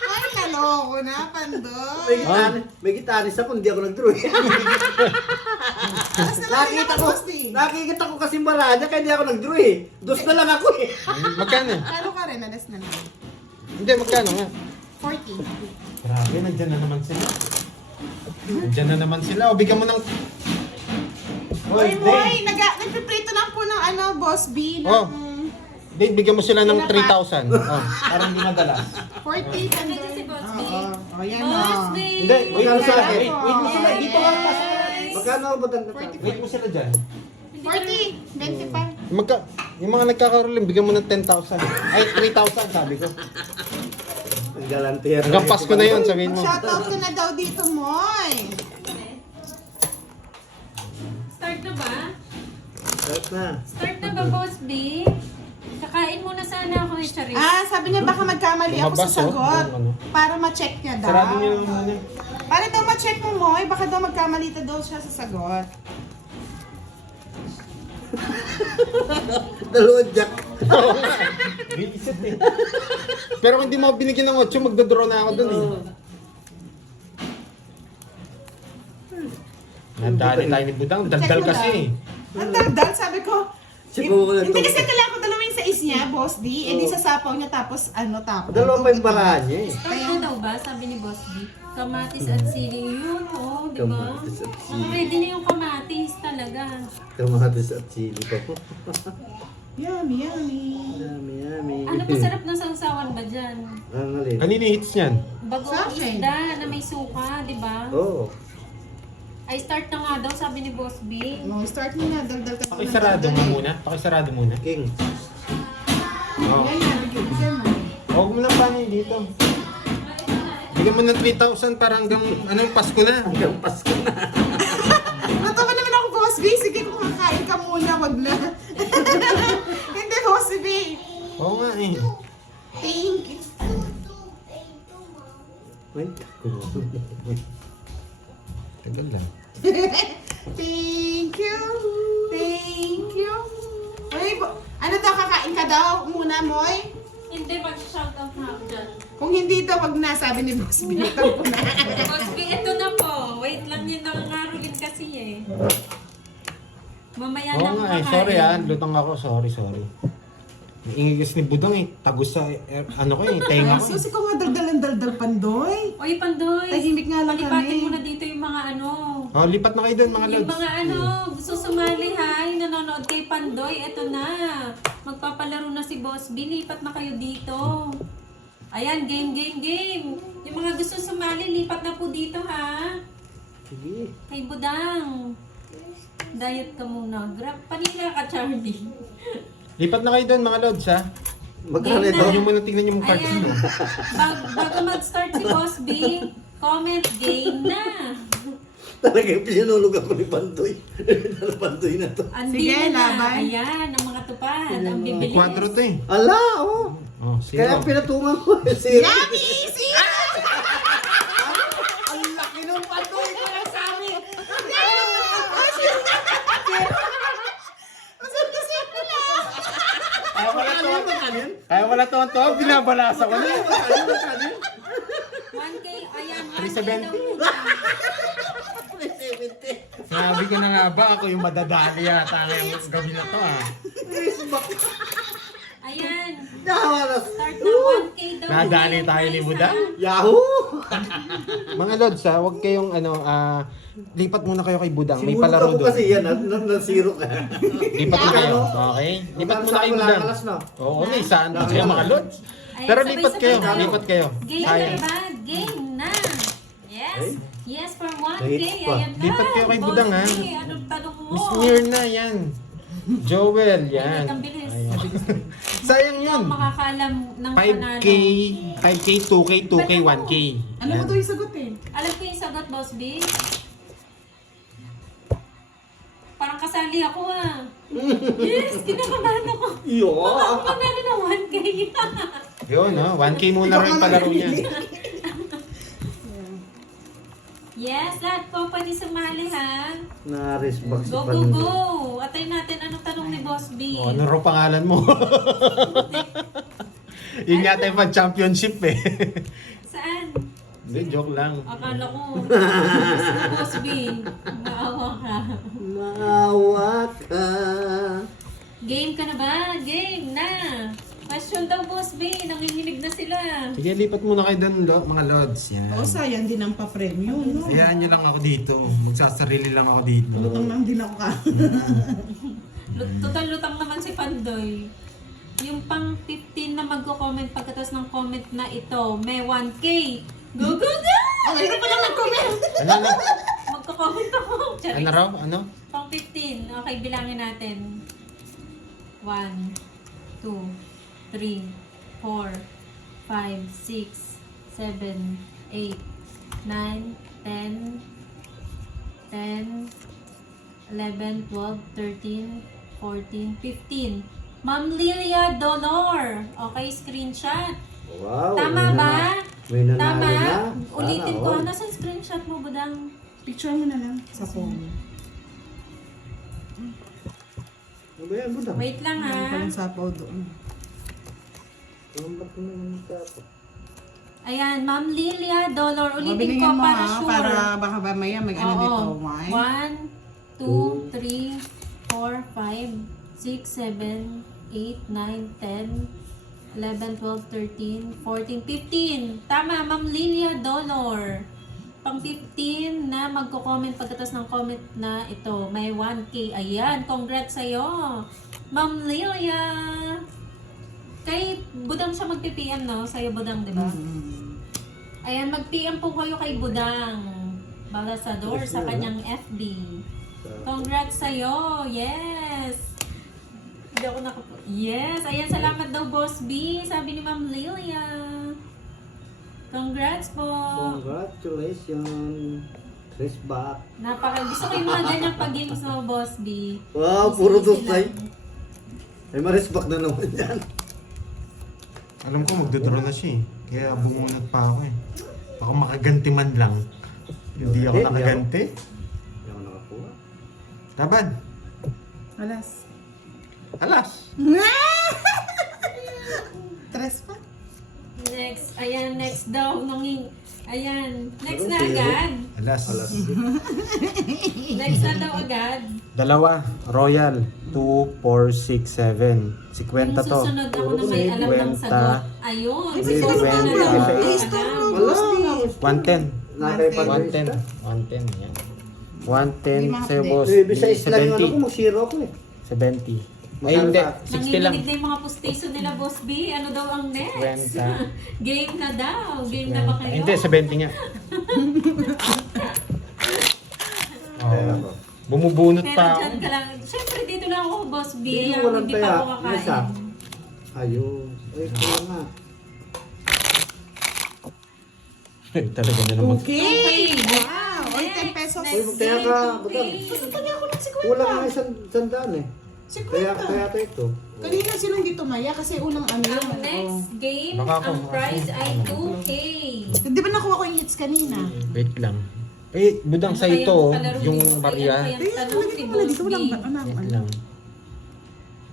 Ay, kaloko na, Pandoy. May gitaris ako, hindi ako nag-draw eh. Alas na lang Nakikita ko kasi baraan niya, kaya hindi ako nag-draw eh. Dos na lang ako eh. Magkano? Kalo ka rin, alas na lang. Hindi, magkano nga? 40. Grabe, nandyan na naman sila. Nandyan na naman sila. O, bigyan mo ng... Oy, boy, nagpiprito lang po ng Boss B. Ng Oh. Dave, bigyan mo sila ng 3,000. Oh, parang hindi madalas. 40, Ano si Boss B? Oh, yan Boss o. B! Hindi, wait mo sila. Yes. Wait mo sila. Dito ka lang. Magkano ba ang Wait mo sila dyan. 40, 20 pa. Yung mga nagkakaroling, bigyan mo ng 10,000. Ay, 3,000 sabi ko. Galantier. Hanggang Pasko na yun, sabihin mo. Shoutout ko na daw dito, Moy. Start na ba? Start na. Start na ba, Boss B? Kakain muna sana ako ni Charis. Sabi niya baka magkamali ako sa Lumabas, oh. sagot. Yung ano. Para ma-check niya daw. Sarado niyo yung ano. Para daw ma-check mo, Moy. Baka daw magkamali daw siya sa sagot. Dalawang jack. Reset eh. Pero kung hindi mo ako binigyan ng 8, magdodraw na ako dun eh. Nadali tayo ni Budang. Daldal Check mo kasi daw. eh. Ang daldal, sabi ko. Siguro na Hindi to. kasi kailangan ko dalawin sa is niya, Boss D. Eh di sa sapaw niya tapos tapos. Dalawa pa yung baraan niya eh. Start na daw ba? Sabi ni Boss B. Kamatis at sili. Yun, oh, di ba? Kamatis at sili. Naka-ready na yung kamatis talaga. Kamatis at sili pa po. Yummy, yummy. Yummy, yummy. Ano masarap na sausawan ba dyan? Ang alin? Kanina yung hits niyan. Bagong Sausage. isda na may suka, di ba? Oo. Ay, start na nga daw, sabi ni Boss B. No, start mo na, daldal ka. Pakisarado mo muna. Pakisarado muna. King. Oh. Yan na, bigyan mo. Huwag mo lang panin dito. Bigyan mo ng 3,000 para hanggang Pasko na. Hanggang Pasko na. Natawa naman ako, Boss B. Sige, kumakain ka muna, wag na. Hindi, Boss B. Oo nga eh. Thank you. Wait. Tagal lang. Thank you. Thank you. Ay, ano daw, kakain ka daw muna, Moy? Hindi, mag-shoutout na ako dyan. Kung hindi daw, wag na, sabi ni Boss B. Tampo na. Boss B, ito na po. Wait lang yun, nangangarulin kasi eh. Mamaya Oo na nga eh. Sorry lutang ako. Sorry. Ingigis ni Budang eh. Tagus sa ano ko eh. Tenga ko eh. Sus, ikaw nga daldal Pandoy. Oy, Pandoy. Tahimik nga lang palipatin kami. mo na dito yung mga ano. Oh, lipat na kayo doon mga Yung lods. mga ano, gusto sumali ha, yung nanonood kay Pandoy, eto na. Magpapalaro na si Boss B, lipat na kayo dito. Ayan, game. Yung mga gusto sumali, lipat na po dito ha. Sige. Kay Budang. Diet ka muna. Panila ka, Charlie. Lipat na kayo doon mga lods ha. Magkano Game ito? na. Tignan nyo muna tignan yung cards Ayan. mo. Bago mag-start si Boss B, comment game na. Talaga yung pinunulog ako ni Pantoy. Pantoy na to. Andi Sige, na. laban. Ayan, ang mga tupad. Ang May bibilis. 4 to eh. Ala, oh. Oh, Kaya zero. pinatungan ko. Zero. Yummy! Zero! Ang laki ng Pantoy ko na sa amin. Kaya wala to ang tuwag, binabalasa ko na. 1K, ayan, 1K 370. daw muna. Sabi ko na nga ba, ako yung madadali yata ngayong gabi na to ah. Ayan, Nawalas. start na 1K daw. Nadali muna yung tayo ni prize, Budang. ha? Yahoo! Mga lods ha, huwag kayong lipat muna kayo kay Budang. May Sinulog palaro ako doon. kasi yan. Na-zero ka. Lipat na kayo. Okay? Lipat muna kayo Budang. Alas na. Oo, may saan pa kayo mga lods. Ayan, Pero sabay-sabay lipat kayo, tayo. lipat kayo. Game na Sayang. ba? Game na. Yes. Ay. Yes, for 1K. Hits pa. Ayan na. Lipat kayo kay Boss Budang, ha? B, anong tanong mo? Miss Mirna yan. Joel, yan. Ang bilis. Ayan. Sayang yun. Makakaalam ng 5K, panalo. 5K, 2K, 2K, 1K. Ano mo to yung sagot eh? Alam ko yung sagot, Boss B. Parang kasali ako ah. Yes, kinakabahan ako. Yo! Ako panalo ng 1K. Yun, no? 1K muna rin palaro niya. Yes, lahat po pwede sumali ha. Na-respect si Go, go, Pandoy. go! Atay natin anong tanong ni Boss B. O, ano rin pangalan mo? Yun yata yung pag-championship eh. Saan? Hindi, joke lang. Akala ko. Si Boss B. Maawa ka. Maawa ka. Game ka na ba? Game na! Question daw, Boss B. Nanginginig na sila. Sige, lipat muna kayo doon, mga lods. Yan. Oo, sayang din ang pa-premium, no? Hayaan nyo lang ako dito. Magsasarili lang ako dito. Lutang lang din ako ka. Total lutang naman si Pandoy. Yung pang 15 na magko-comment pagkatapos ng comment na ito, may 1K. Go, go, go! Ang hirap pa lang nag-comment. Ano? Magko-comment ako. Charis. Ano raw? Ano? Pang 15. Okay, bilangin natin. 1, 2, 3, 4, 5, 6, 7, 8, 9, 10, 10, 11, 12, 13, 14, 15. Ma'am Lilia Dolor. Okay, screenshot. Wow. Tama ba? May nanalo Tama? na. Ulitin Sana ko. all. Nasaan screenshot mo, Budang? Picture mo na lang sa phone. Ano ba yan, Budang? Wait lang Meron pa ha. lang sapaw doon. Tumambak ko naman ito ako. Ayan, Ma'am Lilia Dolor. Ulitin Mabilingin ko mo para ha, sure. para baka mamaya mag-ano dito. Why? 1, 2, 3, 4, 5, 6, 7, 8, 9, 10, 11, 12, 13, 14, 15. Tama, Ma'am Lilia Dolor. Pang 15 na magko-comment pagkatapos ng comment na ito. May 1K. Ayan, congrats sa'yo. Ma'am Lilia. Kay Budang siya mag-PM, no? Sa'yo, Budang, di ba? Ayan, mag-PM po kayo kay Budang Balasador sa kanyang FB. Congrats sa'yo! Yes! Hindi ako Yes! Ayan, salamat daw, Boss B. Sabi ni Ma'am Lilia. Congrats po! Congratulations. Chris back. Gusto ko yung mga ganyang pag-games mo, Boss B. Wow, Easy, puro easy dutay. lang. Ay, ma-respect na naman yan. Alam ko magdodraw na siya eh. Kaya bumunot pa ako eh. Baka makaganti man lang. Hindi ako Hindi, nakaganti. Hindi ako nakakuha. Laban. Alas. Alas. Tres pa? Next. Ayan, next daw. Ayan. Next na Zero. agad. Alas. Alas. Next na daw agad. Dalawa. Royal. 2, 4, 6, 7. 50 Yung to. susunod ako na may alam ng 50. sagot. Ayun. Ay, Susunod may na 20. lang. Ay, Alam. stop mo, Wala. Boss D. 110. Nakay pa 110. 110. Yan. 110 Lima sa'yo, update. boss. Eh, bisa isla yung ano ko, 70. mag-zero ako eh. 70. Ay, hindi. 60 lang. Nanginginig na yung mga postation nila, Boss B. Ano daw ang next? 20. Game na daw. Game na ba kayo? Hindi, 70 nga. Kaya Oh. ako. Bumubunot Pero pa ako. dyan ka lang. Siyempre, dito lang ako, Boss B. Dito Ayan, walang hindi pa taya. ako May isa. kakain. Ayun. Ay, kaya nga. Talaga na naman. Okay! Wow! Oy, 10 pesos. Uy, magtaya ka, Budang. Kanya ako ng 50. Kulang nga isang sandaan eh. 50. Kaya ito. Kanina sino hindi tumaya kasi unang ano yun. Ang next game, Baka ako, ang prize ay 2K. Di ba nakuha ko yung hits kanina? Wait lang. Eh, budang sa Ano ito, kayang kalaro yung dito? barya. Ano kayang Ayun, tanong lagi si ko pala Boss dito. B? Walang ano. Wait lang.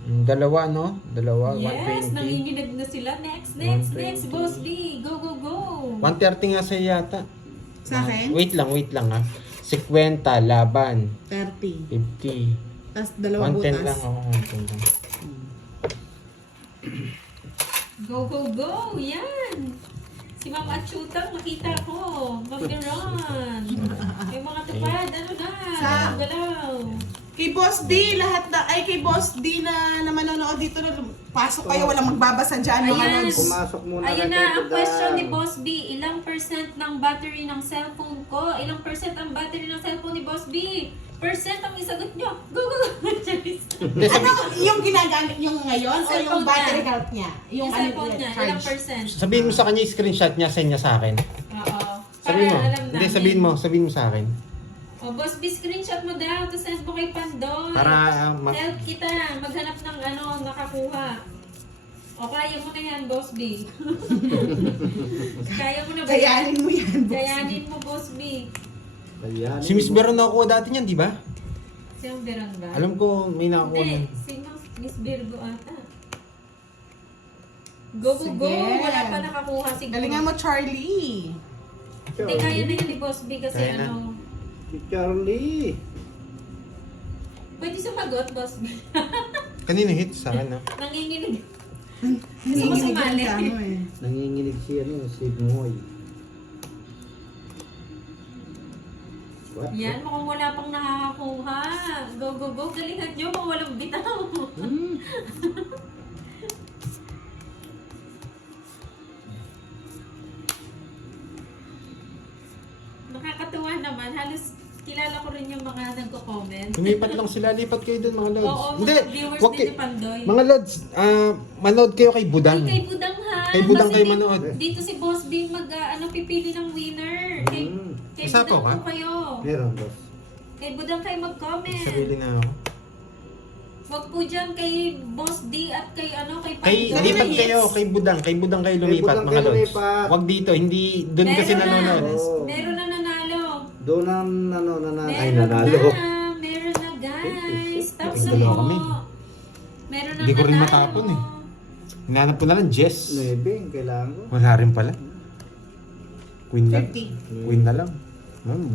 Dalawa, no? Dalawa, Yes, 120. nanginginig na sila. Next, 120. Boss B. Go, go, go. 130 nga sa'yo yata. Sa akin? Wait lang ha. 50, laban. 30. 50. Tapos dalawang 110 butas. lang ako, 110 lang. Go, go, go. Yan. Si Ma'am Achutang, nakita ko. Mag-run. Yung mga tupad, ano na. Sa- Galaw. Kay Boss D, lahat na, ay kay Boss D na manonood dito na pasok kayo, walang magbabasa dyan. Mga Ayan. lods. Pumasok muna Ayun kay na, ang Budang. question ni Boss B. Ilang percent ng battery ng cellphone ko? Ilang percent ang battery ng cellphone ni Boss B? percent ang isagot nyo. Go, go, go. Charis. Hindi, Ano yung ginagamit yung ngayon o Cellphone yung battery niya. health niya? Yung ano cellphone niya, ilang charge? percent? sabihin mo sa kanya, screenshot niya, send niya sa akin. Oo. Sabihin mo. Para alam Hindi, namin. sabihin mo sa akin. O, Boss B, screenshot mo daw. Tapos send mo kay Pandoy. Para, Help kita. Maghanap ng nakakuha. O, kaya mo na yan, Boss B. Kaya mo na ba yan? Kayanin mo yan, boss. Kayanin mo, Boss B. Ayan. si Miss Veron nakukuha dati niyan, di ba? Siyang Beran ba? Alam ko, may nakukuha Hindi, niyan. si Miss Virgo ata. Go, go, go. Sige. Wala pa nakakuha siguro. Galingan mo, Charlie. Hindi, kaya na yan ni Boss B kasi Kaya na. Si Charlie. Pwede sumagot, Boss B. Kanina hit sa akin, no? Nanginginig. Nanginginig sumali? ang damo eh. Nanginginig si Moy. What? Yan, mukhang wala pang nakakakuha. Go, go, go. Galingan nyo kung walang bitaw. Hmm. Nakakatuwa naman. Halos kilala ko rin yung mga nagko-comment. Lumipat lang sila, lipat kayo dun mga lods. Oo, Hindi, mga viewers wag din kay- ni Pandoy. mga lods, manood kayo kay Budang. Ay, kay Budang ha. Kay Budang Kasi kayo di- manood. Dito si Boss B pipili ng winner. Kay, Hmm. kay Isa po Budang ka? po kayo. Meron, boss. Kay Budang kayo mag-comment. Sarili na ako. Wag po dyan kay Boss D at kay Kay, Pandoy. lipat kayo, kay Budang kayo lumipat Budang mga kayo lods. lumipat. Wag dito, hindi, dun kasi Meron na. nanonood. Oo. Meron na nanalo. Doon ang nanalo. Ay, Meron nanalo. na. Meron na guys. Tapos na Dalawa po. kami. Meron na Hindi ko rin nanalo. matapon eh. Hinanap ko na lang, Jess. 9 ang kailangan ko. Wala rin pala. Queen na. 50. Queen na lang.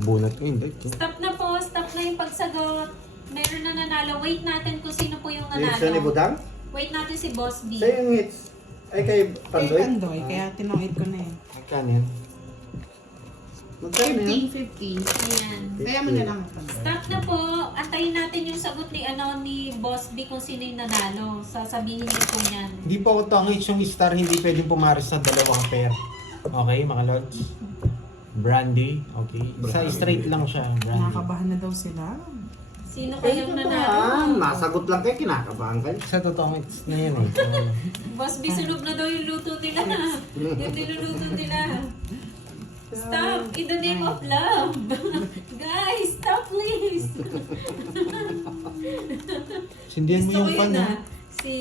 Bunot ko, hindi. Stop na po. Stop na yung pagsagot. Meron na nanalo. Wait natin kung sino po yung Yung isa ni nanalo. Budang? Wait natin si Boss B. Sa yung hits. Ay, kay Kay Pandoy? Pandoy, kaya tinawid ko na eh. Magkano yan? Magkano yun? 50. Ayan. Kaya mo na lang. Pandoy. Stop na po. Antayin natin yung sagot ni ni Boss B kung sino yung nanalo. Sasabihin niyo po niyan. Hindi po ako tangit yung star, hindi pwedeng pumaris sa dalawang pair. Okay, mga lods? Brandy, okay. Sa straight lang siya, Brandy. Nakakabahan na daw sila. Sino Ay, kayang kabahan. nanalo? Masagot lang kayo, kinakabahan kayo. Sa totoong it's na yan eh. Boss B, sunog na daw yung luto nila. Yung niluluto nila. Stop! In the name of love! Guys, stop please! Sindihan mo Gusto ko yung pan, yun ha? Si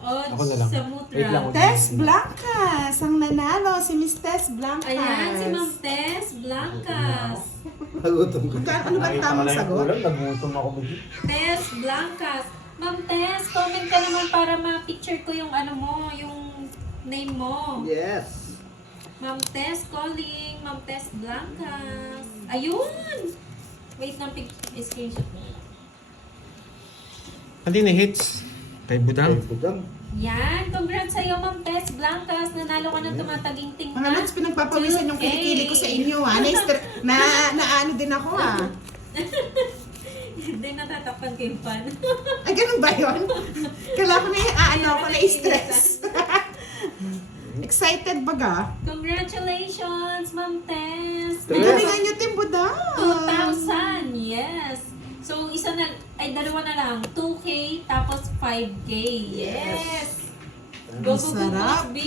Ako na lang. Odds Wait lang. Samutra. Tess Blancas! Ang nanalo, si Miss Tess Blancas. Ayan, si Ma'am Tess Blancas. Nagutom ko. Ano ba ang tamang sagot? Nagutom ako bigla. Tess Blancas. Ma'am Tess, comment ka naman para ma-picture ko yung ano mo, yung name mo. Yes. Ma'am Tess calling. Ma'am Tess Blancas. Ayun! Wait lang, screenshot mo. Hindi na hits. Kay Kay Budang. Budang. Yan! Congrats sa'yo, Ma'am Tess Blancas. Nanalo ka ng tumataginting Mga lods, pinagpapawisan yung kilikili ko sa inyo ha. Na ano din ako ha. Hindi natatakpan ko yung pan. Ay, ganun ba yun? Kailangan ko na yung ako na-stress. Excited baga? Congratulations, Ma'am Tess! Yes. Nagalingan nyo, Tim Budang. 2,000! Yes! So, dalawa na lang. 2K, tapos 5K. Yes! Go, go, go, Sarap. Boss B!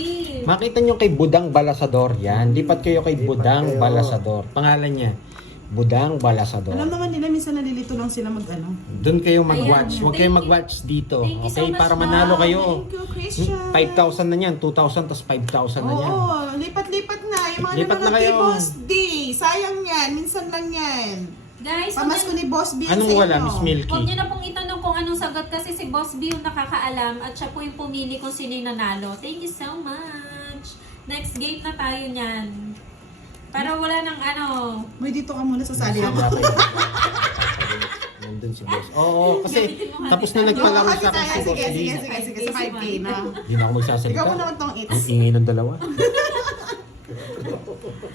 Makita nyo kay Budang Balasador yan. Lipat kayo kay Lipat Budang kayo. Balasador. Pangalan niya, Budang Balasador. Alam naman nila, minsan nalilito lang sila mag-ano. Doon kayo mag-watch. Ayan. Huwag kayo Thank you. mag-watch dito. Thank you so Okay? much, Para ma'am. manalo kayo. Thank you, Christian. 5,000 na yan. 2,000 tapos 5,000 na yan. Oo, lipat-lipat na. Yung mga Lipat na nanonood kay kayo. Boss D. Sayang yan, minsan lang yan. Guys, Pamasko ni Boss B yan Anong sa wala, inyo. Miss Milky? huwag niyo na pong itanong kung anong sagot kasi si Boss B yung nakakaalam at siya po yung pumili kung sino yung nanalo. Thank you so much! Next game na tayo niyan. Para wala nang ano. May dito ka muna sa sali ako. Nandun si boss. Oo, kasi Gamitin mo, tapos na Hati. nagpalaro Oo, sa akin si sige, boss. sige, Hindi sige, sige, sa 5K na. Hindi na ako magsasalita. Ikaw mo naman tong Ang it's. ingay ng dalawa.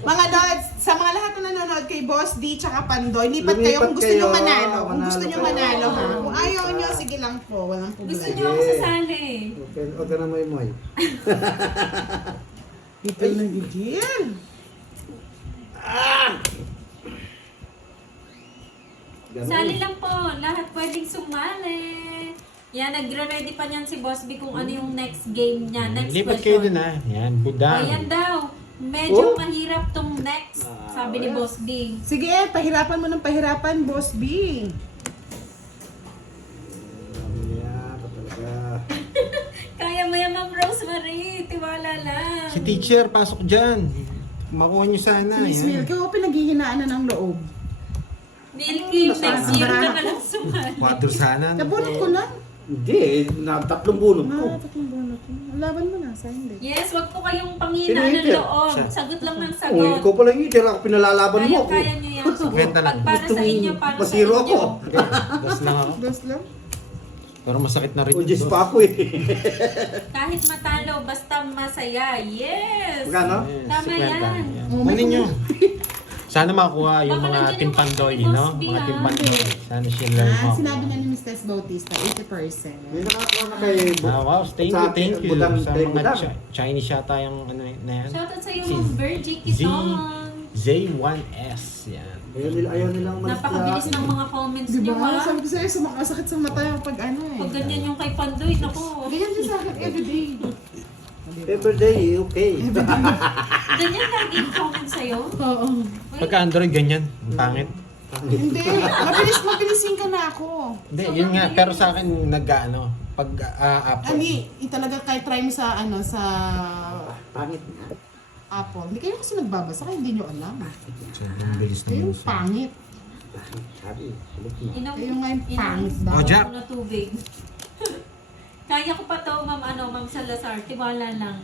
Mga Dods, sa mga lahat na nanonood kay Boss D tsaka Pandoy, lipat kayo Lumipat kung gusto kayo. nyo manalo. Kung Manalo gusto nyo kayo. manalo ha. Kung Lumipat ayaw ka. nyo, sige lang po. Walang Gusto problema. niyo ako sasali. Okay, huwag ka na moy-moy. Dito nagigil. Ganun. Sali lang po. Lahat pwedeng sumali. Yan, nagre-ready pa niyan si Boss B kung ano yung next game niya. Next Lipat question. kayo dun ha. Yan, budang. Ayan daw. Medyo Oh. mahirap tong next, sabi ni Boss B. Sige, pahirapan mo ng pahirapan, Boss B. Yeah, talaga. Kaya mo yan, Ma'am Rosemary. Tiwala lang. Si teacher, pasok dyan. Makuha nyo sana. Si Miss yan. Milky, pinaghihinaan na ng loob. Milky, next year ka na lang sumali. 4 sana. Nabunot ko na. Hindi, na 3 bunot ko. Tatlong bunot ko. Laban mo na, sa hindi. Yes, wag po kayong panghinaan ng Sino loob. Siya. Sagot lang ng Oh, sagot. ikaw pala yung teacher, ako pinalalaban mo ako. Kaya nyo yan. Kwenta lang. Pag para sa inyo, para sa Masiro inyo. ako. Das lang ako. Dos lang. Pero masakit na rin. O, Diyos ito. pa ako eh. Kahit matalo, basta masaya. Yes! Magkano? Yes, Tama 50. yan. Oh, may Kunin nyo. Sana makuha yung Baka mga nandiyan yung timpandoy, kasi ni no? Boss B, Mga ah. timpandoy. Sana sila lang Ah, mo. sinabi nga ni Miss Tess Bautista, 80%. May nakakuha na kay Wow, thank sa you, akin, thank you. budang, Sa kay mga budang. Chinese yata yung ano na yan. Shoutout sa iyo, Si Ma'am Virgie Kiton. Z1S, yan. Ayaw nilang Napakabilis ng mga comments Di niyo, ba? ha? Sabi ko sa'yo, sumakasakit sa mata yung pag ano eh. Pag ganyan yung kay Pandoy, naku. Ganyan din sa akin everyday. Everyday, okay. Ganyan lagi yung comment sa'yo. Oo. Pagka Android, ganyan. Ang pangit. Hindi, mabilisin ka na ako. Hindi, yun nga. Pero sa akin, nag-ano, pag Apple. Ani, talaga kahit try mo sa ano, sa Pangit nga. Apple. Hindi kayo kasi nagbabasa, kaya hindi nyo alam. Sobrang bilis Kayo naman yung siya. pangit. Sabi, sulit mo. Kayo nga yung pangit daw. Oh, Jack. Ako na tubig. Kaya ko pa to, Ma'am Salazar. Tiwala lang.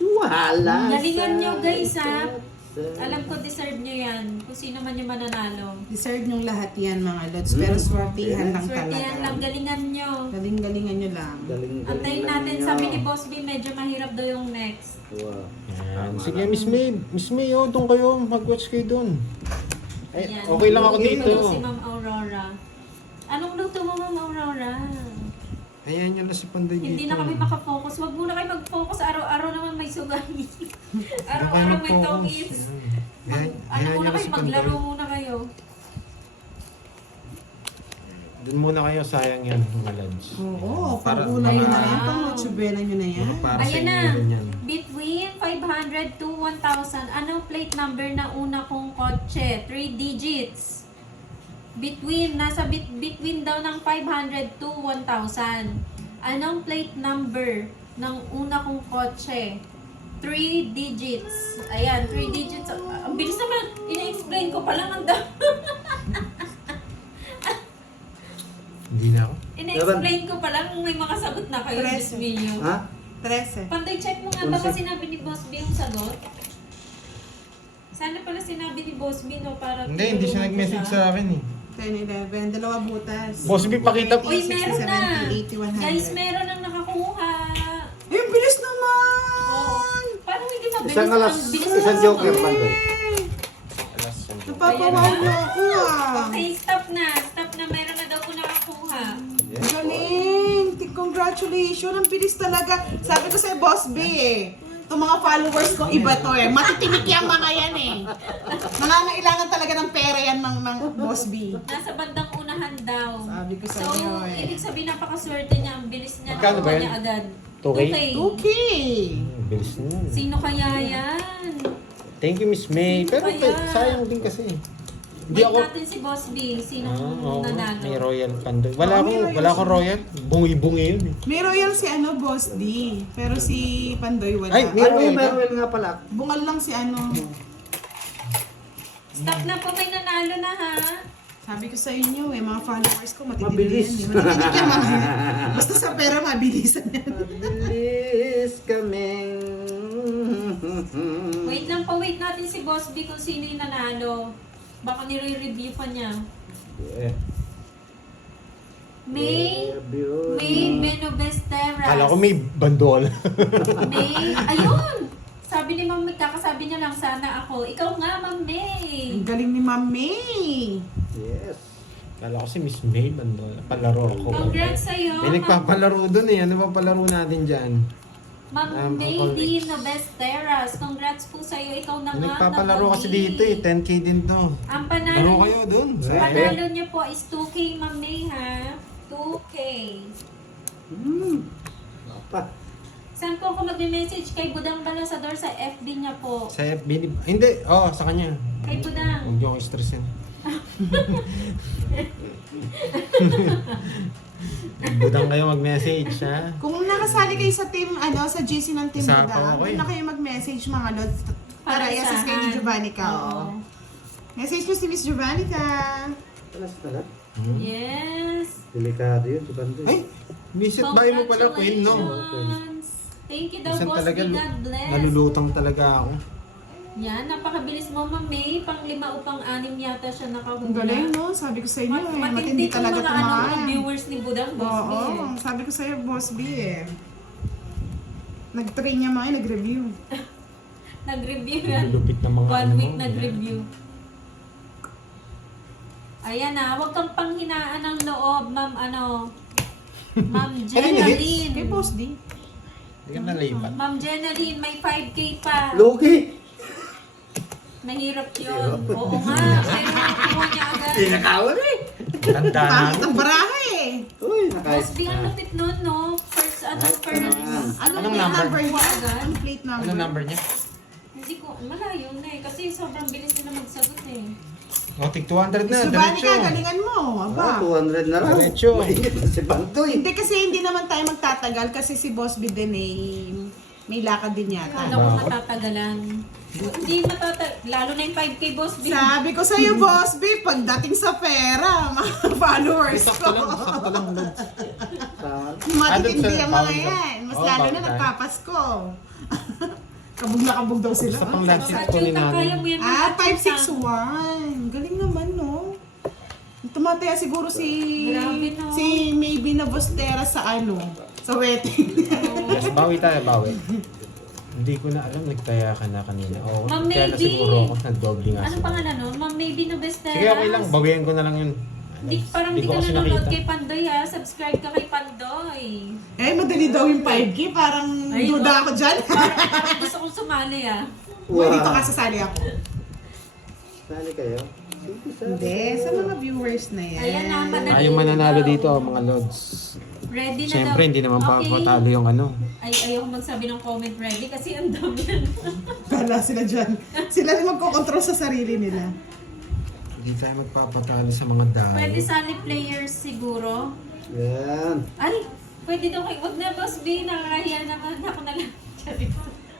Wala. Galingan nyo, sa guys, ha? isa't isa. Alam ko deserve nyo yan. Kung sino man yung mananalo. Deserve nyong lahat yan mga lods, pero swertihan lang Swertihan lang, talaga. galingan nyo. Galing-galingan nyo lang. Galing Antayin lang natin, niya. sabi ni Boss B, medyo mahirap daw yung next. Wow. Yan. Sige, Miss May. Miss May, oh, doon kayo. Mag-watch kayo doon. Ay, Ayan. okay lang ako dito. Luto si Ma'am Aurora. Anong luto mo, Ma'am Aurora? Ayan yun na si Panday dito. Hindi na kami makafocus. Wag muna kayo mag-focus. Araw-araw naman may sugay. Doon kayo Araw-araw may mag-focus. tokits. Yan. Ano Ayan muna yun na kayo, si Panday. maglaro muna kayo. Doon muna kayo, sayang yan, mga lads. Oo, Para- pang ulam nyo na para- yan, pang notsubena nyo na yan. Para sa Ayan inyo na. din yan. Between 500 to 1,000, anong plate number na una kong kotse? 3 digits. Between daw ng 500 to 1,000. Anong plate number ng una kong kotse? 3 digits. Ayan, 3 digits. Ang bilis naman. Ina-explain ko pa lang ang Hindi na ako. Ina-explain ko pa lang may makasagot na kayo, Diyos mio. Ha? 13. Panday, check mo nga baka sinabi ni Boss B yung sagot. Sana pala sinabi ni Boss B, no, para Hindi siya tulungan ko nag-message siya. sa akin eh. 10, 11, dalawa butas. Boss B, pakita- 30, Uy, 60, meron na! 70, 80, 100. Guys, meron nang nakakuha. Ay, ang bilis Oh, naman! parang hindi mabilis. Isang alas, ang bilis isang ng joker sagot. pa doon. Napapawaw niyo ako ah. Okay, stop na. Stop na. Meron na daw po nakakuha. Galing! Congratulations! Ang bilis talaga. Sabi ko sa Boss B eh. Itong mga followers ko, iba to eh. Matitinik yung mga yan eh. Nangangailangan talaga ng pera yan ng Boss B. Nasa bandang unahan daw. Sabi ko sa So, inyo eh. ibig sabihin napakaswerte niya. Ang bilis niya. Magkano ba nakuha yan? niya agad. 2K? 2K! Bilis na yun. Sino kaya yan? Thank you, Miss May. Sino Pero kaya? sayang din kasi. Hindi Wait ako... natin si Boss B. Sino Oo, nanalo? may Royal Pandoy. Wala Oo, may akong, Royal wala akong Royal. Bungi-bungi yun eh. May royal si ano, Boss D. Pero si Pandoy wala. Ay, may- Ay, meron nga pala. Bungal lang si ano. Stop na po. May nanalo na, ha? Sabi ko sa inyo eh, mga followers ko matitindi Mabilis. yan. Eh. Matitinik yan mga. Basta sa pera mabilisan yan. Mabilis kaming... Wait lang pa. Wait natin si Boss B kung sino yung nanalo. Baka nire-review pa niya. Yeah. May Benobesteras. Kala ko may bandol. May, ayun! Sabi ni Ma'am May, kakasabi niya lang sana ako. Ikaw nga, Ma'am May. Ang galing ni Ma'am May. Yes. Kala ko si Miss May bandol. Palaro ako. Congrats sa'yo. May nagpapalaro dun eh. Ano ba palaro natin dyan? Ma'am Maybe Novesteras, congrats po sa'yo. Ikaw na nga. Nagpapalaro kasi nabuli. dito eh, 10k din to. Ang Laro panalo, kayo dun. panalo niyo po is 2K, Ma'am May, ha? 2K. Pa. Saan po ako mag-message kay Budang Balasador sa FB niya po? Sa FB, hindi, sa kanya. Kay Budang. Huwag niyo akong stressin. Budang kayo mag-message, ha? Kung nakasali kayo sa team, sa GC ng Team Isa pa Buda, ako eh. doon na kayo mag-message mga lods para i-assist kayo ni isahan. Giovannica. Oo. Message mo si Miss Giovannica. Talas na lang. Yes. Delikado yun, si Bandoy. Ay, visit buy mo pala, Queen, no? Congratulations. Thank you daw, Minsan Boss talaga, B. God bless. nalulutang talaga ako. Yan, napakabilis mo, Ma'am May. Pang 5 o pang 6 yata siya Ang nakahula. galing, no? Sabi ko sa inyo, Matindi matindi itong talaga mga tumahan. viewers ni Budang, Boss B. Oo, sabi ko sa'yo, Boss B eh. Nag-train niya mga nag-review. Nag-review yan. Lulupit ng mga 1 week nag-review. Ayan na, huwag kang panghinaan ng loob, Ma'am Ma'am Kay Jenaline. Boss D. Hindi ka nalipat. Ma'am Jenaline, may 5K pa. Logi! Mahirap yun. Oo nga, pero nakuha niya agad. Tinakawan eh! Tanda Pangit namin. ang baraha eh. Uy, nakahit. Boss, di ang lupit nun, no? First, Anong plate number? number niya? Agad? Anong plate number? Ano number niya? Hindi ko, malayo na eh. Kasi sobrang bilis nila magsagot eh. O, tig 200 na, Miss diretso. Giovannica, galingan mo. Aba. 200 na lang. Diretso. Mainit na si Bandoy. Hindi kasi hindi naman tayo magtatagal kasi si Boss B din eh, may lakad din yata. Akala ko matatagalan. Hindi lalo na yung 5K, Boss B. Sabi ko sa'yo, Boss B, pagdating sa pera, mga followers Sakto lang, ko. sakto lang. Lods. Matitindi Adult, ang sir, mga bawal yan. Mas daw. lalo Oo, na bawal nagpapasko. Kabog na kabog daw sila. Basta pang Oh. lunch Sa ko ni Chuta, kaya mo nanay. yan. Ah, mga Chuta. 561. Galing naman, no? Tumataya siguro Grabe, no? si Maybe Novostera sa sa wedding. Yes, bawi tayo, bawi. Hindi ko na alam, nagtaya ka na kanina. Oo, Ma'am kaya na Maybe. siguro ako, nag-doble nga. Anong pangalan nun? Ma'am Maybe Novesteras. Sige, okay lang, bawian ko na lang yun. Parang Hindi di ko ka kasi nanonood nakita. kay Pandoy ha. Subscribe ka kay Pandoy. Eh, madali daw yung 5K. Parang Ay, duda wow. ako dyan. Parang gusto kong sumali ah. Uy, dito ka sasali ako. Sali kayo? Sige, sali. Hindi, sa mga viewers na yan. Ayan na, madali. Ay, yung mananalo dito, mga lods. Ready na Siyempre, daw. hindi naman Okay. papatalo yung ano. Ay, ayoko magsabi ng comment ready kasi ang dami yan. Kala sila dyan. Sila yung magkocontrol sa sarili nila. Hindi tayo magpapatalo sa mga dami. Pwede sali players siguro. Yan. Ay, pwede daw kayo. Huwag na, Boss B. Nakakahiya naman. Ako na lang.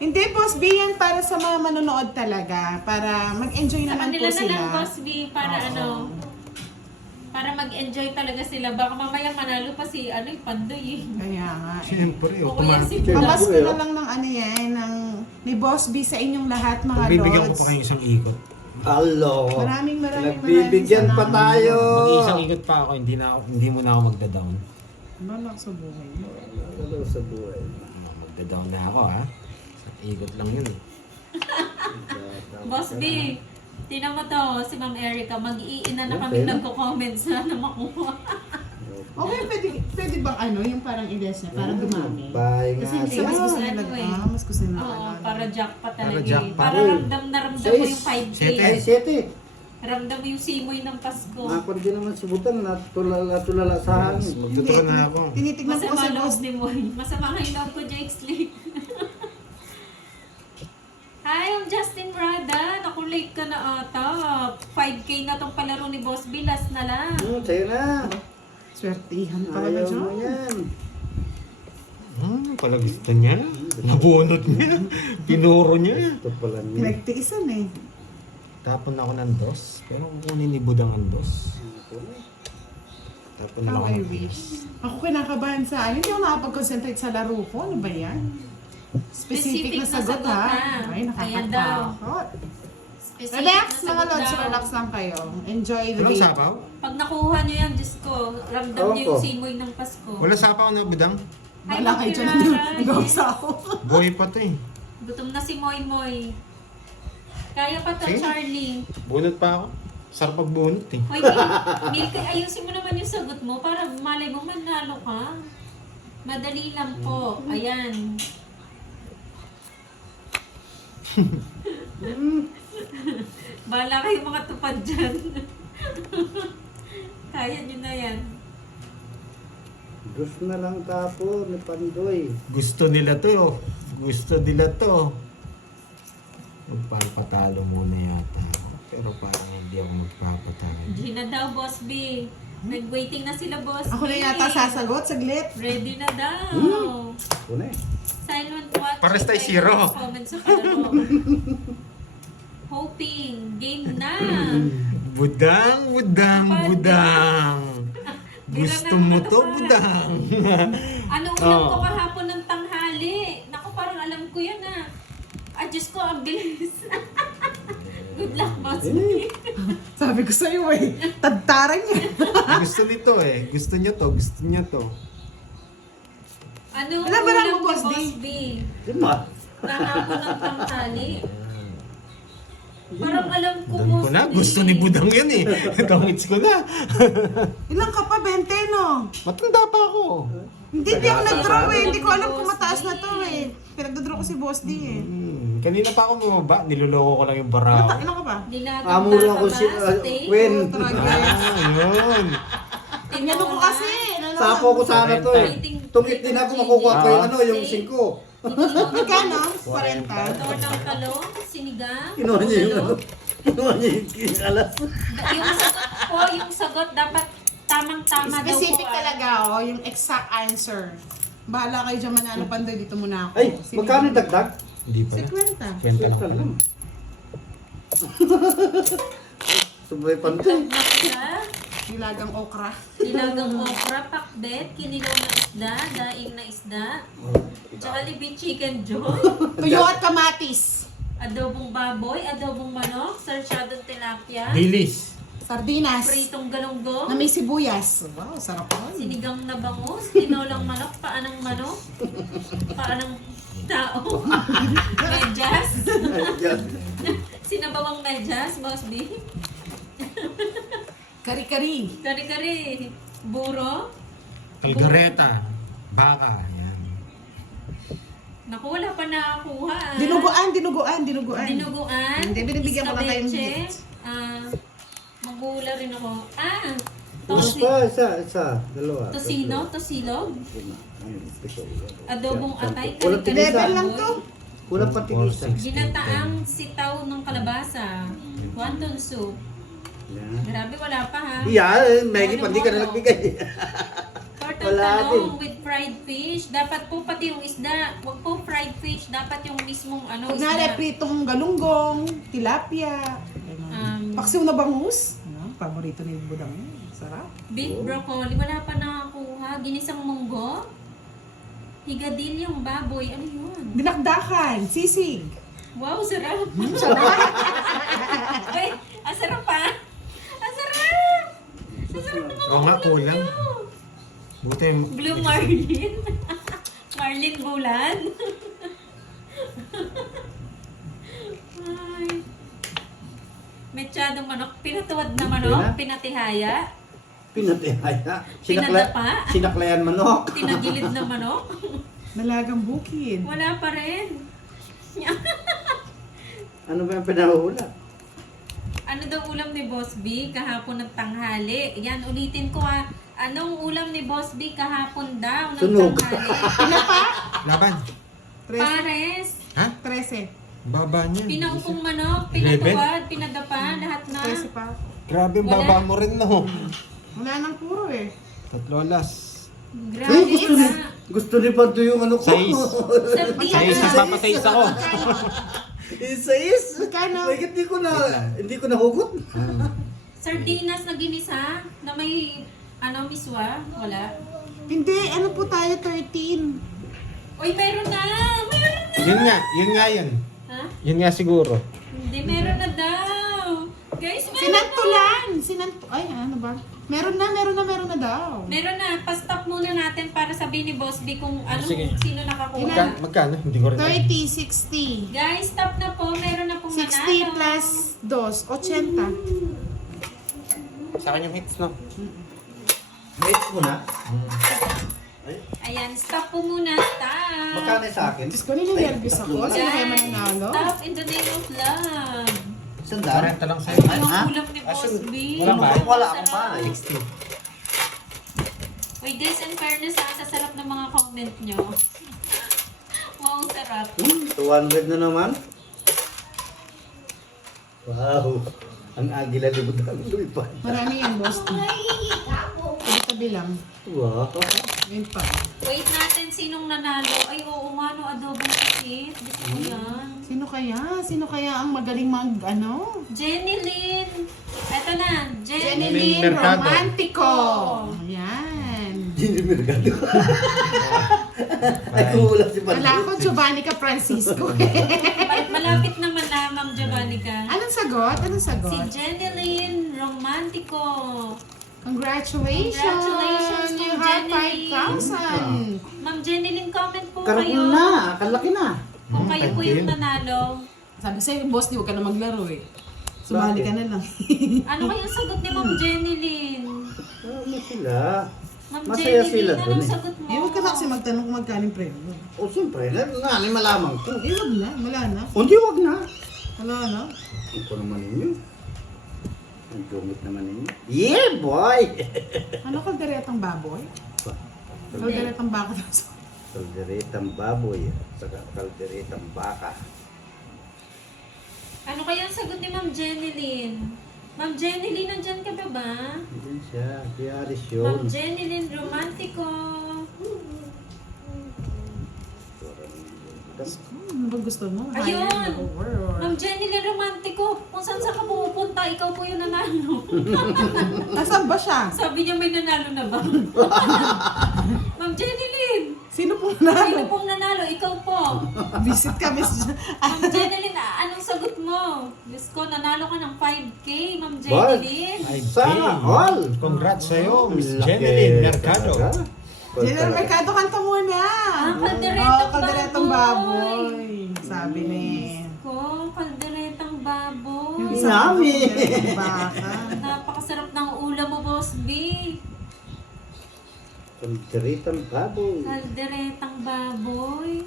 Hindi, Boss B, yan para sa mga manonood talaga. Para mag-enjoy Sa naman kanila po na sila. lang, Boss B. Para Oo. para mag-enjoy talaga sila. Baka mamaya manalo pa si yung Pandoy eh. Kaya nga. eh. Siyempre, O kuya si Siyempre. Pamas ko eh. na lang ng yan, ng ni Boss B sa inyong lahat, mga Pagbibigyan ko lods. pa kayo isang ikot. Alo. Maraming Nagbibigyan pa salamat. tayo. Mag-iisang ikot pa ako, hindi mo na ako magda-down. Balak sa buhay. Ano sa buhay? Magda-down na ako, ha? Isang ikot lang yun, eh. Boss B. Tinan mo to, si Ma'am Erica. Mag-iina na kami Okay na. nagko-comments na makuha. Okay, pwede bang yung parang i-less niya, para dumami? Bye nga Kasi hindi siya. mas gusto Ano nila, eh. mas gusto nila. Oo, para jackpot Para talaga jackpot. eh. Para Uy. ramdam na ramdam mo yung 5K. Siyete. Ay, 7. Ramdam mo yung simoy ng Pasko. Makapag din naman si Butang natulala sa hangin. Magtotoo na ako. Tinitignan ko Masama kasi loob Boss ni Moy. Masama nga yung loob ko, Jake Slade. Hi, I'm Justin Rada. Naku, late ka na ata. 5K na tong palaro ni Boss B. Last na lang. Sa'yo na. Swertihan talaga Ayaw mo dyan. yan. Pala gusto niya. Nabunot niya. Pinuro niya. Ito pala niya. Pinagtiisan eh. Tapon ako ng dos. Pero kukunin ni Budang ang dos. Tapon na How ako I ng wish. Ako kinakabahan sa hindi ako nakapag-concentrate sa laro ko. Ano ba yan? Specific na sagot ha. Ay, Ayan daw. nakakatakot. Specific Relax na mga sagot lods, daw. relax lang kayo. Enjoy the Walang game. sapaw? Pag nakuha nyo yan, Diyos ko, ramdam nyo yung Opo. simoy ng Pasko. Wala sapaw na Budang? Wala kayo dyan. Kirara, Nag-ausa ako. Buhay pa to eh. Gutom na si Moy Moy. Kaya pa to, Sige. Charlie. Bunot pa ako. Sarap pagbunot eh. Hoy, Milk, ayusin mo naman yung sagot mo para malay mo manalo ka. Madali lang po. Ayan. Bahala kayo mga tupad dyan. Kaya nyo na yan. Dos na lang tapo ni Pandoy. Gusto nila to. Gusto nila to. Magpapatalo muna yata. Pero parang hindi ako magpapatalo. Hindi na daw, Boss B. Nag-waiting na sila, Boss Ako B. na yata sasagot, saglit. Ready na daw. Ako na eh. Silent watch. Pares tayo zero. Comment sa kalaro. Hoping. Game na. Budang, budang, budang. Gusto mo to, budang. Ano ulam ko kahapon ng tanghali? Naku, parang alam ko yan ah. Ah, Diyos ko, ang bilis. Good luck, Boss B. Sabi ko sa'yo eh, tadtaran niya. Gusto nito eh. Gusto nyo to, gusto nyo to. Ano Alam ba ulam lang mo, ni Boss D? B? Di ba? Kahapon ng tanghali. Parang alam ko, Doon Boss ko na. D. Gusto ni budang yun eh. Tongits ko na. Ilang ka pa, 20 no? Matanda pa ako. Hindi ako nag-draw eh. Hindi ko alam kung mataas na to eh. Pinagdodraw ko si Boss D eh. Kanina pa ako bumaba. Niloloko ko lang yung bara. Ilang ka pa? Dinagang Amuro bata ako ba? si Steak? Gwen. Yun. Tingnan ko kasi. Sapo ko sana to eh. Tungit din ako makukuha ko yung ano, yung 5. Magkano? 40. Tornang talong, sinigang. Kinuha niya yung ano. Kinuha niya yung alas. Yung sagot dapat tamang-tama daw po. Specific talaga oh, yung exact answer. Bahala kayo dyan manalo Pandoy, dito muna ako. Ay, magkano yung dagdag? Hindi pa. 50. Kwenta lang Ito pala. lang. Subay Pandoy. Isda, Nilagang okra. nilagang okra, pakbet, kinilaw na isda, daing na isda, Jollibee chicken joy, Tuyo at kamatis. adobong baboy, adobong manok, sarsyadong tilapia, Dilis. Sardinas. pritong galunggong, Na may sibuyas. Wow, sarap yun. sinigang na bangus, tinolang manok, paanang manok, paanang tao, medyas, Ayan. sinabawang medyas, Boss B, Kari-kari. kari-kari, buro, Algareta. Baka. Yan. naku, wala pa nakakuha. ah. Dinuguan. Dinuguan. Hindi, binibigyan ko lang kayong escabeche, gift. magula rin ako. Isa pa, isa. Dalawa. Tosino, tosilog, Ayun, ito. adobong atay, Walang kari-kari tigisa. Level lang baboy, to. Kulang pa tigisa. ginataang sitaw ng kalabasa, wonton soup. Yan. Grabe, wala pa ha. Yan, Maggie, pandi ka na nagbigay. Tortang Wala talong with fried fish. Dapat po pati yung isda. Huwag po fried fish. Dapat yung mismong Kunyari, isda. pritong galunggong, tilapia. Paksiw na bangus. Ano, paborito ni Budang yun. Sarap. Beef broccoli. Wala pa nakakuha. Ginisang munggo. Higadilyong baboy. Ano yun? Dinakdakan, sisig. Wow, sarap. Ay, ang sarap pa. Ang sarap. Ang sarap naman. Oo nga, kulang. Buti Blue Marlin. Marlin Bulan. Ay. Mechadong manok. Pinatuwad na manok. Pinatihaya. Pinatihaya. Pinadapa? Sinaklayan manok. Tinagilid na manok. Nalagang bukid. Wala pa rin. Ano ba yung pinahuhula? Ano daw ulam ni Boss B kahapon ng tanghali? Yan, ulitin ko ha. Anong ulam ni Boss B kahapon daw ng Sunog. tanghali? laban. 13. Pares. Ha? 13. Baba niya. Pinaupong manok, pinatuwad, pinadapa, lahat na. 13 pa. Grabe yung Wala. baba mo rin no. Wala nang puro eh. Tatlo alas. Grabe gusto ni, na. gusto ni Panto yung ano ko. Sais. Sardinas. Sais, nagpapasais ako. Isa-is. Magkano? Like, hindi ko nahugot. Sardinas na ginisa na may miswa. Wala. Hindi, ano po tayo, 13. Uy, meron na! Meron na! Yun nga yun. Ha? Yun nga siguro. Hindi, meron na daw. Guys, meron na. Sinantulan! Ay, ano ba? Meron na daw. Meron na. Pa-stop muna natin para sabihin ni Boss B kung Sige. sino nakakuha. Ilan? Magkano? Hindi ko rin. 30, 60. Guys, stop na po. Meron na pong 60 plus 2, 80. Sa akin yung hits no. Wait mo na. Ayan, stop po muna. Stop. Magkano sa akin? Diyos ko, nininervous ako. Sino kaya mananalo? Stop in the name of love. Sandal? 40 lang sa'yo. Anong Ha? ulam ni Boss B? Wala ba? Wala akong bahay. 60. Wait guys, in fairness sa sarap ng mga comment nyo. Wow, sarap. 200 na naman. Wow. Ang agila ni Budang lumipad. Marami yan, boss. Tabi lang. Wow. Yun pa. Wait natin, sinong nanalo? Ay, oo nga, no, adobong sakit. Gusto ko yan. Sino kaya? Sino kaya ang magaling mag, ano? Jenny Lynn. Eto na, Jenny Jenny Lynn. Lynn Mercado. Romantico. Ayan. Hindi merkado. Ay, kulang si Pandu. Wala ko, Giovanni ka Francisco. Malapit naman na, Ma'am Giovannica. Anong sagot? Anong Si sagot? Jenny Lynn Romantico. Congratulations! Congratulations, You Ma'am have Jenny. 5,000! Ma'am Jenny Lynn, comment po Karoon kayo. na. Kalaki na. Kung kayo po yung nanalo. Sabi sa'yo, boss, di huwag ka na maglaro eh. Sumali ka na lang. Ano kayong sagot ni Ma'am Jenny Lynn? Ano sila? Ma'am Masaya Jenny sila Lynn, dun anong eh. sagot mo? Eh, huwag ka na kasi magtanong kung magkano yung premyo. O siyempre, nga, malaman ko. Eh, huwag na. Wala na. Hindi, wag na. Wala na. Ito naman ninyo. Ang dumit naman ninyo. Yeah, boy! Ano kalderetang baboy? Kalderetang baka daw. Kalderetang baboy. Saka kalderetang baka. Ano kayang sagot ni Ma'am Jenny Lynn? Ma'am Jenny Lynn, nandyan ka pa ba? Hindi siya. Si Aris Ma'am yun. Jenny Lynn Romantico. Ano ba gusto mo? Ayun! Higher in the world. Ma'am Jenny Lynn Romantico, kung saan ka pumupunta, ikaw po yung nanalo. Nasaan ba siya? Sabi niya may nanalo na ba? Ma'am Jenny Lynn, Sino po sino na? pong nanalo? Ikaw po. Visit kami sa... Ma'am Jenny Lynn, anong sagot mo? Diyos ko, nanalo ka ng 5K, Ma'am Jenny Boy. Lynn. Ay, Sana all. Congrats sa'yo, Miss Laki Jeneline Mercado. talaga. General Mercado, kanta muna! Kalderetang Kalderetang baboy. Sabi ni... Ko, kalderetang baboy. Sami. Kalderetang baka. Napakasarap ng ulam mo, Boss B. Kalderetang baboy. Kalderetang baboy.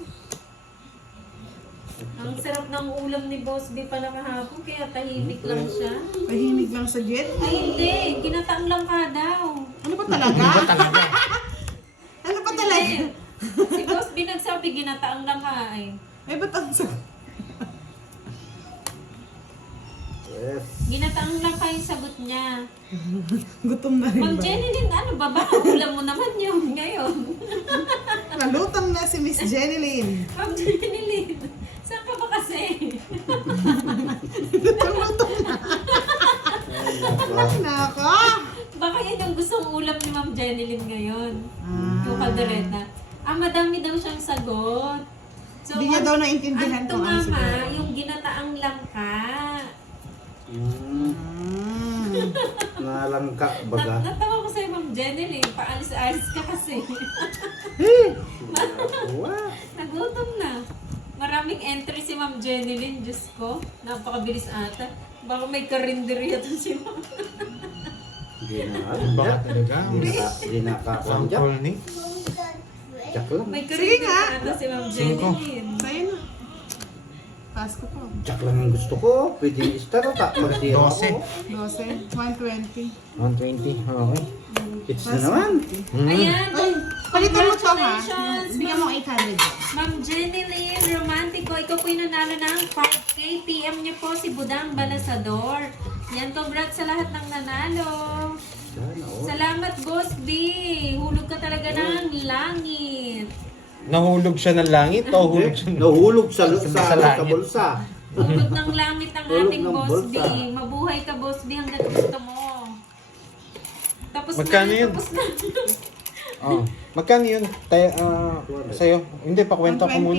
Ang sarap ng ulam ni Boss B pala kahapon, kaya tahimik lang siya. Tahimik lang sa jet. Ay hindi, ginataang lang ka daw. Ano ba talaga? Ano ba talaga? Hindi. Si Boss B nagsabi ginataang lang ka ay. Eh, ba't ang sagot? Yes. Ginataang lang ka yung sagot niya. Gutom na rin Ma'am ba? Jenny Lynn, ano ba? Baka ulam mo naman yun ngayon. Nalutang na si Miss Jenny Lynn. Ma'am Jenny Lynn, saan ka ba kasi? Lutang na. Anak na ako. Baka yan yung gustong ulam ni Ma'am Jenny Lynn ngayon. Ah. Yung kaldereta. Madami daw siyang sagot. Hindi niya daw naintindihan ang kung ano tumama, siguro. yung ginataang langka. Nalangka baga. Natawa ko sa'yo, Ma'am Jenny Lynn. Paalis-alis ka kasi. Wow. Nagutom na. Maraming entry si Ma'am Jenny Lynn. Diyos ko, napakabilis ata. Baka may karinderya to si Ma'am. Hindi na. Baka talaga. Hindi na kakonjak. Sample ni. Jak lang. May Sige nga. karinderya ata si Ma'am Jenny Cinco. Lynn. Sa'yo na. Pasko po. Jak lang ang gusto ko. Pwede i-star o tak. Mag-zero ako. 12, 120. 120. Okay. It's na naman. Ayan. Ay, palitan mo to ha. Congratulations, Bigyan mo 800. Ma'am Jenny Lynn Romantico, ikaw po yung nanalo ng 5K. PM niyo po si Budang Balasador. Yan, congrats sa lahat ng nanalo. Sana oh. Salamat, Boss B. Hulog ka talaga ng langit. Nahulog siya ng langit o hulog siya ng... Nahulog sa Sa langit. bulsa. Hulog ng langit ang Hulog ating ng Boss B. bulsa. Mabuhay ka, Boss B, hanggang gusto mo. Tapos Magkano na, yun? tapos na. Oh. Magkano yun? Sa'yo? Hindi, pakwenta ko muna.